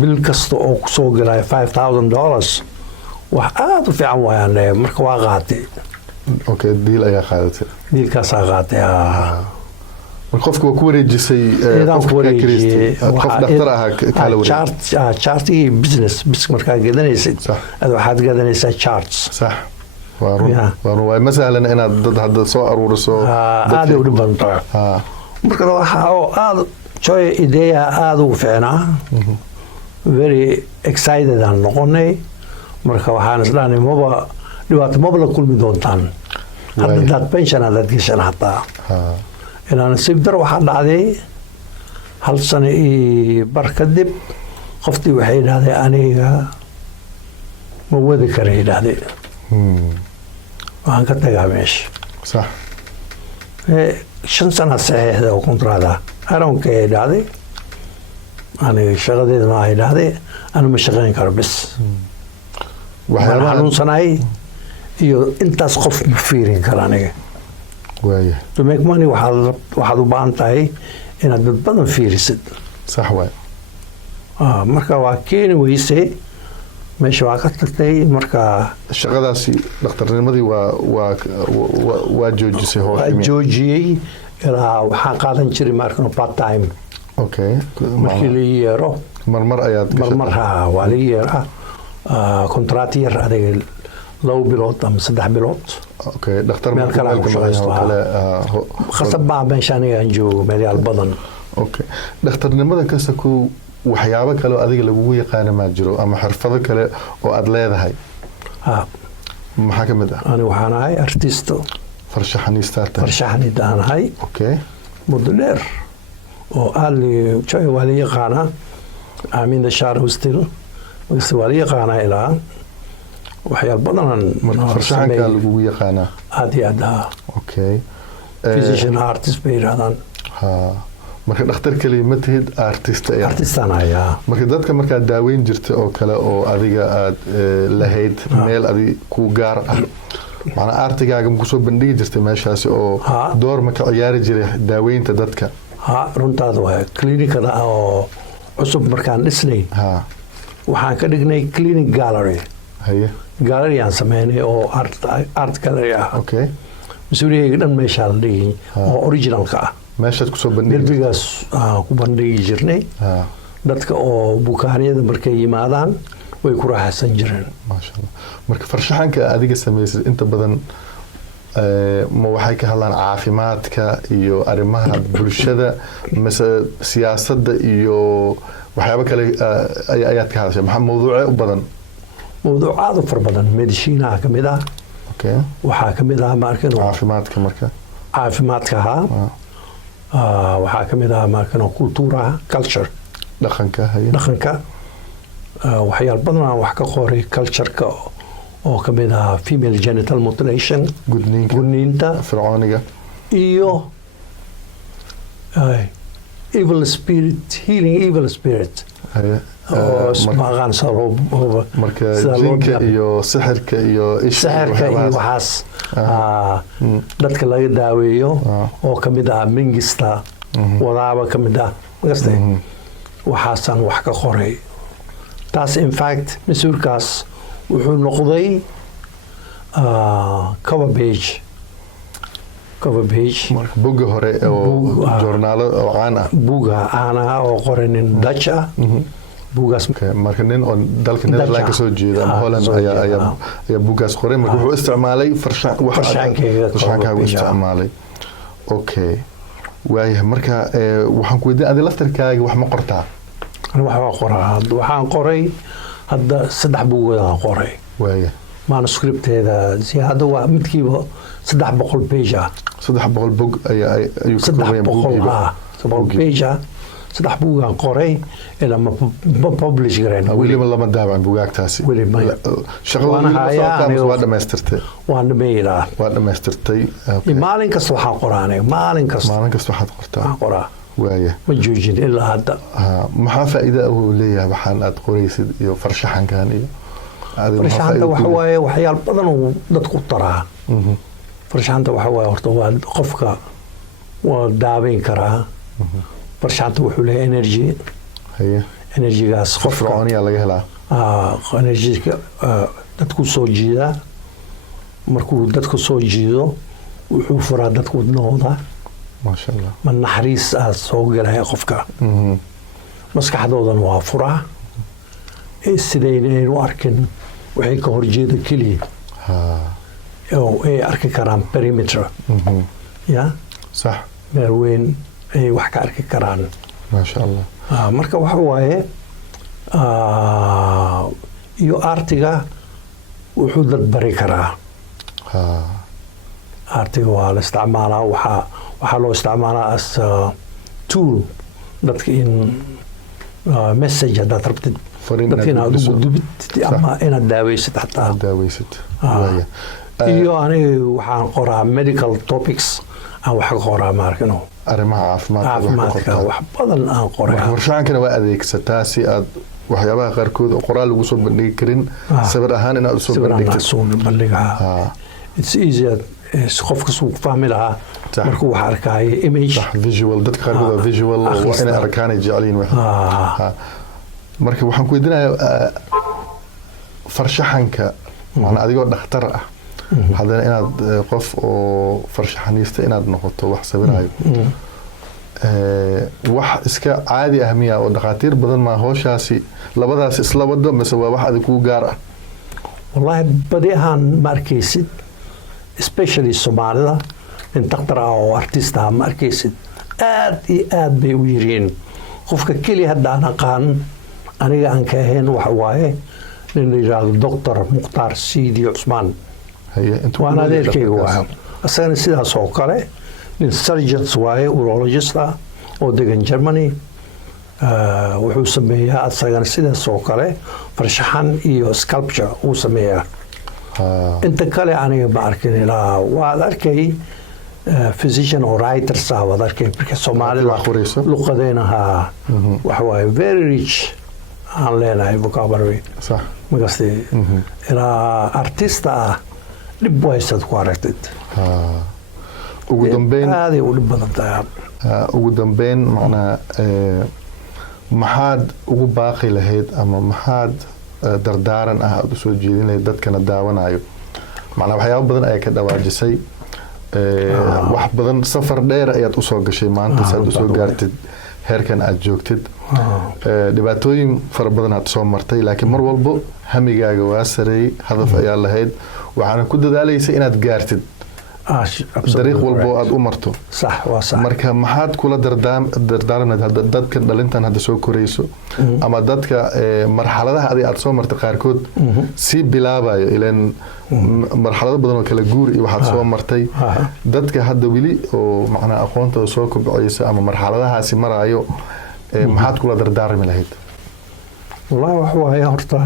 bil kasta oo ku soo galaya $5,000 wax aad u fiican waayaan leeyahay marka waa qaatay diil ayaa qaadatay diilkaasaa qaatay marka qofka waa ku wareejisay qof dhakhtar ahaa kala wareejisay chartigii business markaa gadanaysid waxaad gadanaysaa charts waa ma sahlan inaad dad hadda soo aruuriso aaday u dhib badan tahay marka waxa oo aad joy ideeya aad ugu fiicnaa very excited aan noqonay marka waxaan isdhahnay dhibaato maba la kulmi doontaan hadda daad pension adaad gashan hataa inaan nasiib dar waxaa dhacday 1 sano iyo bar kadib qoftii waxay idhahdeen aniga ma wadi kara idhahdeen waxaan ka tagaa meesha sax 5 sano saxiixda oo kontraada aroonka ay dhacday aniga shaqadeeda ma ay dhacday anu ma shaqayn karo bas waxaan xanuunsanahay iyo intaas qof ma fiirin karo aniga waaya to make money waxaad u baahan tahay inaad dad badan fiirisid sax waay marka waa keeni weysay meesha waa ka tagtay marka shaqadaasi dhakhtarnimadii waa joojisay waa joojiyey ilaa waxaan qaadan jiray markan part time okay markii la yeero marmar ayaad marmar waa la yeeraa kontraat yar adiga 2 bilood ama 3 bilood okay dhakhtar meel kale ku shaqaysto khasab baa meesha aniga aan joogo meelayaal badan okay dhakhtarnimada kasta ku waxyaabo kale oo adiga lagu yaqaan ma jiro ama xirfado kale oo aad leedahay maxaa ka mid ah ani waxaan ahay artisto farshaxanid aan ahay okay muddo dheer oo waa la yaqaanaa I'm in the shadow still bas waa la yaqaanaa ilaa waxyaal badan farshaxanka lagu yaqaanaa aad iyo aad okay physician artist bay yiraahdaan marka dhakhtar kaliya ma tihid artistan ayaa marka dadka markaad daaweyn jirta oo kale oo adiga aad lahayd meel adi ku gaar ah macnaa artigaaga ma kusoo bandhigi jirtay meeshaasi oo door ma ka ciyaari jiray daaweynta dadka runtaada waa klinikada oo cusub markaan dhisnay waxaan ka dhignay clinic gallery gallery aan sameynay oo art gallery ah okay mas-uuliyayga dhan meeshaa la dhigay oo originalka ah meeshaad kusoo bandhigi derbigaas ku bandhigi jirnay dadka oo bukaaniyada markay yimaadaan way ku raaxaysan jireen maasha allah marka farshaxanka adiga samaysay inta badan ma waxay ka hadlaan caafimaadka iyo arrimaha bulshada mise siyaasadda iyo waxyaabo kale ayaad ka hadashay maxaa mawduucee u badan mawduucaad u far badan mediciinaha ka mid ah okay waxaa ka mid ah markan caafimaadka marka caafimaadka waxaa ka mid ah markan kultuuraha culture dhaqanka waxyaal badan aan wax ka qoray cultureka oo ka mid ah female genital mutilation gudniinta fircooniga iyo evil spirit healing evil spirit marka jinka iyo sixirka iyo waxaas dadka laga daaweeyo oo ka mid ah mingista wadaaba ka mid ah magastay waxaasaan wax ka qoray taas in fact mas-uulkaas wuxuu noqday cover page buga hore oo joornaalo oo caan ah buga caan ah oo qoray nin Dutch ah bugaas marka nin oo dalka Netherlands ka soo jeeda ama Holland ayaa bugaas qoray marka wuxuu isticmaalay farshaxanka uu isticmaalay okay waayahay marka waxaan ku weydiin adiga laftarkaaga wax ma qortaa waxaan qoray hadda 3 buugood aan qoray waaya manuscripteeda hadda waa midkiiba 300 page ah 300 bug ayuu ka kooban yahay 300 page ah 3 buug aan qoray ilaa ma publish gareyn weli ma lama daaban buugaagtaasi weli ma shaqada waa dhamaystirtay waa dhamaystirtay maalin kasta waxaan qoraanay maalin kasta waxaad qortaa qoraa waaya ma joojin ilaa hadda maxaa faa'iido uu leeyahay waxaan aad qoraysid iyo farshaxankan iyo farshaxanta waxa waaye waxyaal badan oo dadku taraa farshaxanta waxa waaye horta waa qofka waa daaweyn karaa farshaxanta wuxuu leeyahay energy-gaas qof fircooniya laga helaa energy-ga dadku soo jiida markuu dadku soo jiido wuxuu furaa dadku wadnahooda maasha allah ma naxariis aad soo galaya qofka maskaxdoodana waa furaa sidaynayn u arkin waxay ka horjeeda keliya oo ay arki karaan perimeter ya sax meel weyn ay wax ka arki karaan maasha allah marka waxa waaye iyo artiga wuxuu dad bari karaa artiga waa la isticmaalaa waxaa loo isticmaalaa as tool dadka in message haddaad rabtid dadka inaad ugu dubid ama inaad daaweysid xataa daaweysid waaya iyo aniga waxaan qoraa medical topics aan wax ka qoraa maarkano arrimaha caafimaadka wax badan aan qoray farshaxankana waa adeegsataa si aad waxyaabaha qaarkood oo qoraal lagu soo bandhigi karin sawir ahaan inaad soo bandhigtid it's easier qofka suu fahmi lahaa markuu wax arkaayo image visual dadka qaarkood visual waa inay arkaan ay jeceliin marka waxaan ku weydiinayaa farshaxanka macna adigoo dhakhtar ah haddana inaad qof oo farshaxaniista inaad noqoto wax sawiraayo wax iska caadi ah miya oo dhakhaatiir badan maa howshaasi labadaas isla wado mise waa wax adig kuu gaar ah wallaahi badi ahaan ma arkaysid especially soomaalida nin dhakhtar ah oo artist ah ma arkaysid aad iyo aad bay u yiriin qofka keliya hadda aan aqaan aniga aan ka ahayn waxa waaye nin la yidhaahdo doctor mukhtaar siidi cusmaan waan adeerkayga waa asagana sidaas oo kale nin surgeons waaye urologist ah oo degan Germany wuxuu sameeyaa asagana sidaas oo kale farshaxan iyo sculpture uu sameeyaa inta kale aniga ma arkin ilaa waad arkay physician or writer ah waad arkay marka Soomaalida luqadeena waxa waaye very rich aan leenahay vocabulary صح magasti ilaa artist ah dib waysad ku aragtid ugu dambeyn aad u dhib badan tahay ugu dambeyn macnaa maxaad ugu baaqi lahayd ama maxaad dardaaran ah aad u soo jeedin lahayd dadkana daawanayo macnaa waxyaabo badan ayaa ka dhawaajisay wax badan safar dheer ayaad usoo gashay maanta saad usoo gaartid heerkan aad joogtid dhibaatooyin fara badan aad soo martay laakiin mar walbo hamigaaga waa sareeyay hadaf ayaa lahayd waxaana ku dadaalaysa inaad gaartid dariiq walbo aad u marto صح وصح marka maxaad kula dardaaranayd dadka dhalintan hadda soo korayso ama dadka marxaladaha aad soo martay qaarkood si bilaabayo ileen marxalado badan oo kala guur iyo waxaad soo martay dadka hadda wili oo macnaa aqoontooda soo kobcaysa ama marxaladahaasi maraayo maxaad kula dardaarmi lahayd wallahi wax waaye horta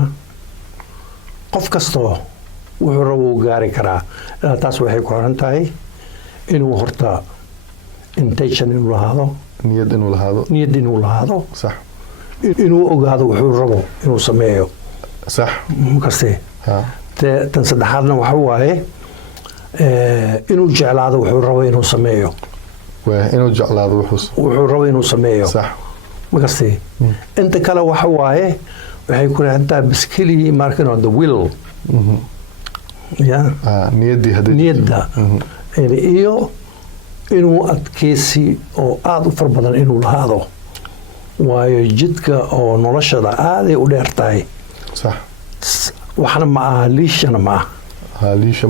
qof kastoo wuxuu rabo gaari karaa taas waxay ku xiran tahay inuu horta intention inuu lahaado niyad inuu lahaado sax inuu ogaado wuxuu rabo inuu sameeyo sax markaste tan saddexaadna waxa waaye inuu jeclaado wuxuu rabo inuu sameeyo inuu jeclaado wuxuu rabo inuu sameeyo sax markaste inta kale waxa waaye waxay ku xiran tahay biskili markano the will niyadda iyo inuu adkeysi oo aad u far badan inuu lahaado waayo jidka oo noloshada aaday u dheer tahay waxna ma aha liishana ma aha liisha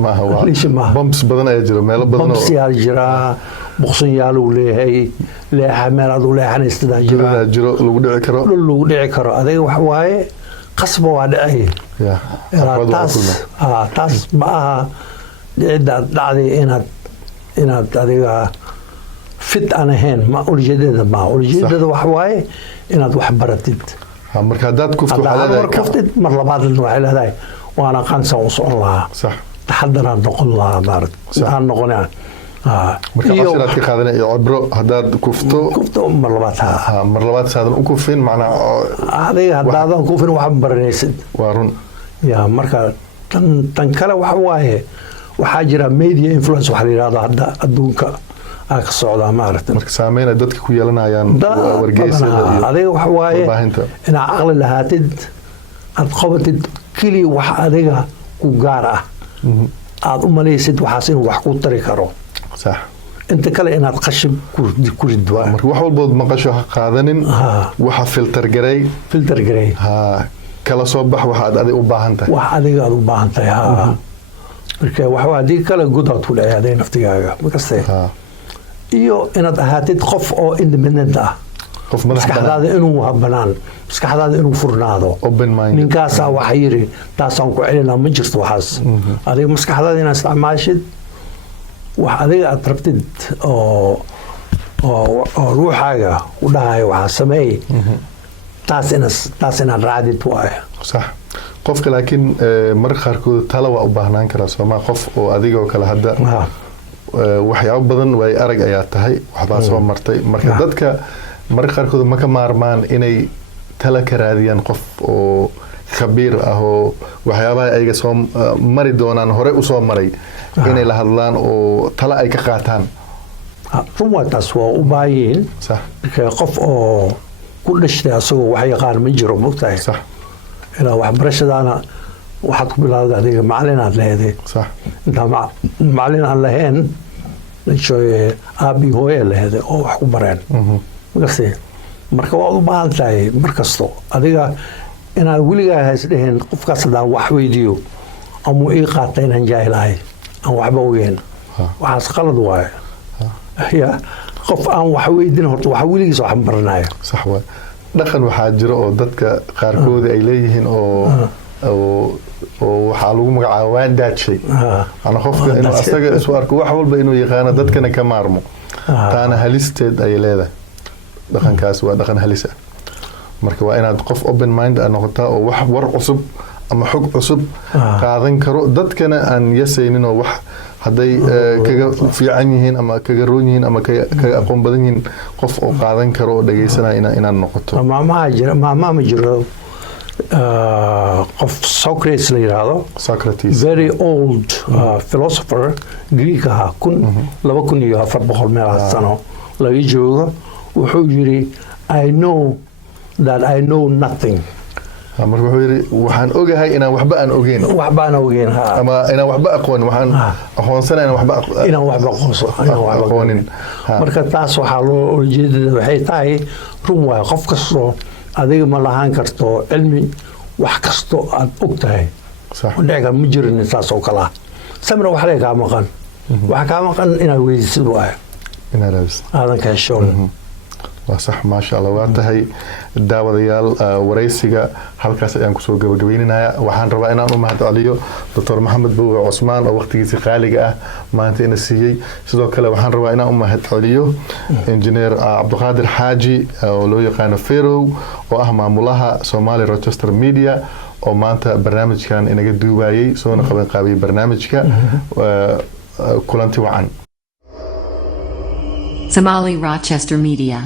maaha bumps badan ayaa jira meelo badan bumps yaa jira boqsan yaal uu leeyahay leexa meel aad u leexanaysid jiro lagu dhici karo adiga wax waaye qasba waa dhacay taas ma aha dhicidaad dhacday inaad adiga fit aan ahayn ma ulijeedada wax waaye inaad wax baratid marka hadaad kuftid mar labaadna waxay leedahay waana qansan u socon lahaa taxadaraan noqon lahaa aan noqonaa marka cashiraad ka qaadanay cibro hadaad kufto mar labaad saadan u kufin macnaa adiga hadaadan kufin wax baranaysid waa run marka tan kale waxa waaye waxaa jira media influence waxa la yiraahdo hadda adduunka ka socda maaragtay marka saameyn dadka ku yeelanayaan wargeysyada iyo adiga waxa waaye ina aqli lahaatid aad qabatid kali wax adiga ku gaar ah aad u malaysid waxaas inuu wax ku tari karo صح انت كلا inaad qashib ku ridwaa marka wax walbood maqasho ha qaadanin waxa filter garay kala soo bax waxa aad u baahan tahay wax adiga aad u baahan tahay marka waxa adiga kala gudaad ku leeyahay naftigaaga markastay iyo inaad ahaatid qof oo independent ah qof madaxda inuu banaan maskaxdaada inuu furnaado open mind ninkaas waxa yiri taasaan ku celinaa ma jirto waxaas adiga maskaxdaada inaad isticmaashid wax adiga aad rabtid oo ruuxaaga u dhahayo waxaa sameey taas inaad raacdid waaye sax qofka laakiin marka qaarkood talo waa u baahnaan karaa Soomaa qof oo adigoo kale hadda waxyaabo badan way arag ayaa tahay waxbaa soo martay marka dadka marka qaarkood ma ka maarmaan inay tala ka raadiyaan qof oo khabiir ah oo waxyaabaha ayaga soo mari doonaan hore u soo maray inay la hadlaan oo tala ay ka qaataan rumaataas waa u baahiin qof oo ku dhashtay asagoo wax yaqaan ma jiro mogtahay ilaa waxbarashadaana waxaad ku bilowday adiga macallin aad leedahay intaa macallin aan lahayn aabi hooye leedahay oo wax ku bareen markasta marka waad u baahan tahay markasto adiga inaad weligaa haysdheheen qofkaas haddaan wax weydiiyo ama ii qaata inaan jaahilahay aan waxba ogeyn waxaas qalad waaye ya qof aan wax weydiin horta waxa weligiis wax baranayo sax waa dhaqan waxaa jira oo dadka qaarkood ay leeyihiin oo waxaa lagu magacaabaa waan daadshay ana qofka inuu asaga isu arko wax walba inuu yaqaano dadkana ka maarmo taana halisteed ay leedahay dhaqankaas waa dhaqan halis ah marka waa inaad qof open mind ah noqotaa oo wax war cusub ama xog cusub qaadan karo dadkana aan yasaynin oo wax hadday kaga fiican yihiin ama kaga roon yihiin ama kaga aqoon badan yihiin qof oo qaadan karo oo dhageysanaya inaad noqoto ma jiro qof Socrates la yiraahdo Socrates very old philosopher Greek ahaa 2400 meelaha sano laga joogo wuxuu yiri I know that I know nothing marka wuxuu yiri waxaan ogahay inaan waxba aan ogeyn ama inaan waxba aqoon waxaan aqoonsanahay inaan waxba aqoonin marka taas waxaa loo jeedada waxay tahay run waa qof kastoo adiga ma lahaan karto cilmi wax kasto aad ogtahay sax dhiga ma jirin taas oo kala samra wax leeyahay maqan wax ka maqan inaad weydiisid waa inaad aadan ka heshoon صح ما شاء الله واتهي داوديال وريسيغا halkaas ayaan ku soo gabagabeynaa waxaan rabaa inaan u mahad celiyo Dr. Maxamed Buuwe Cusmaan oo waqtigiisa qaaliga ah maanta ina siiyay sidoo kale waxaan rabaa inaan u mahad celiyo engineer Cabduqaadir Xaaji oo loo yaqaan Ferow oo ah maamulaha Somali Rochester Media oo maanta barnaamijkan inaga duubayay soo qaban qaabay barnaamijka kulanti wacan Somali Rochester Media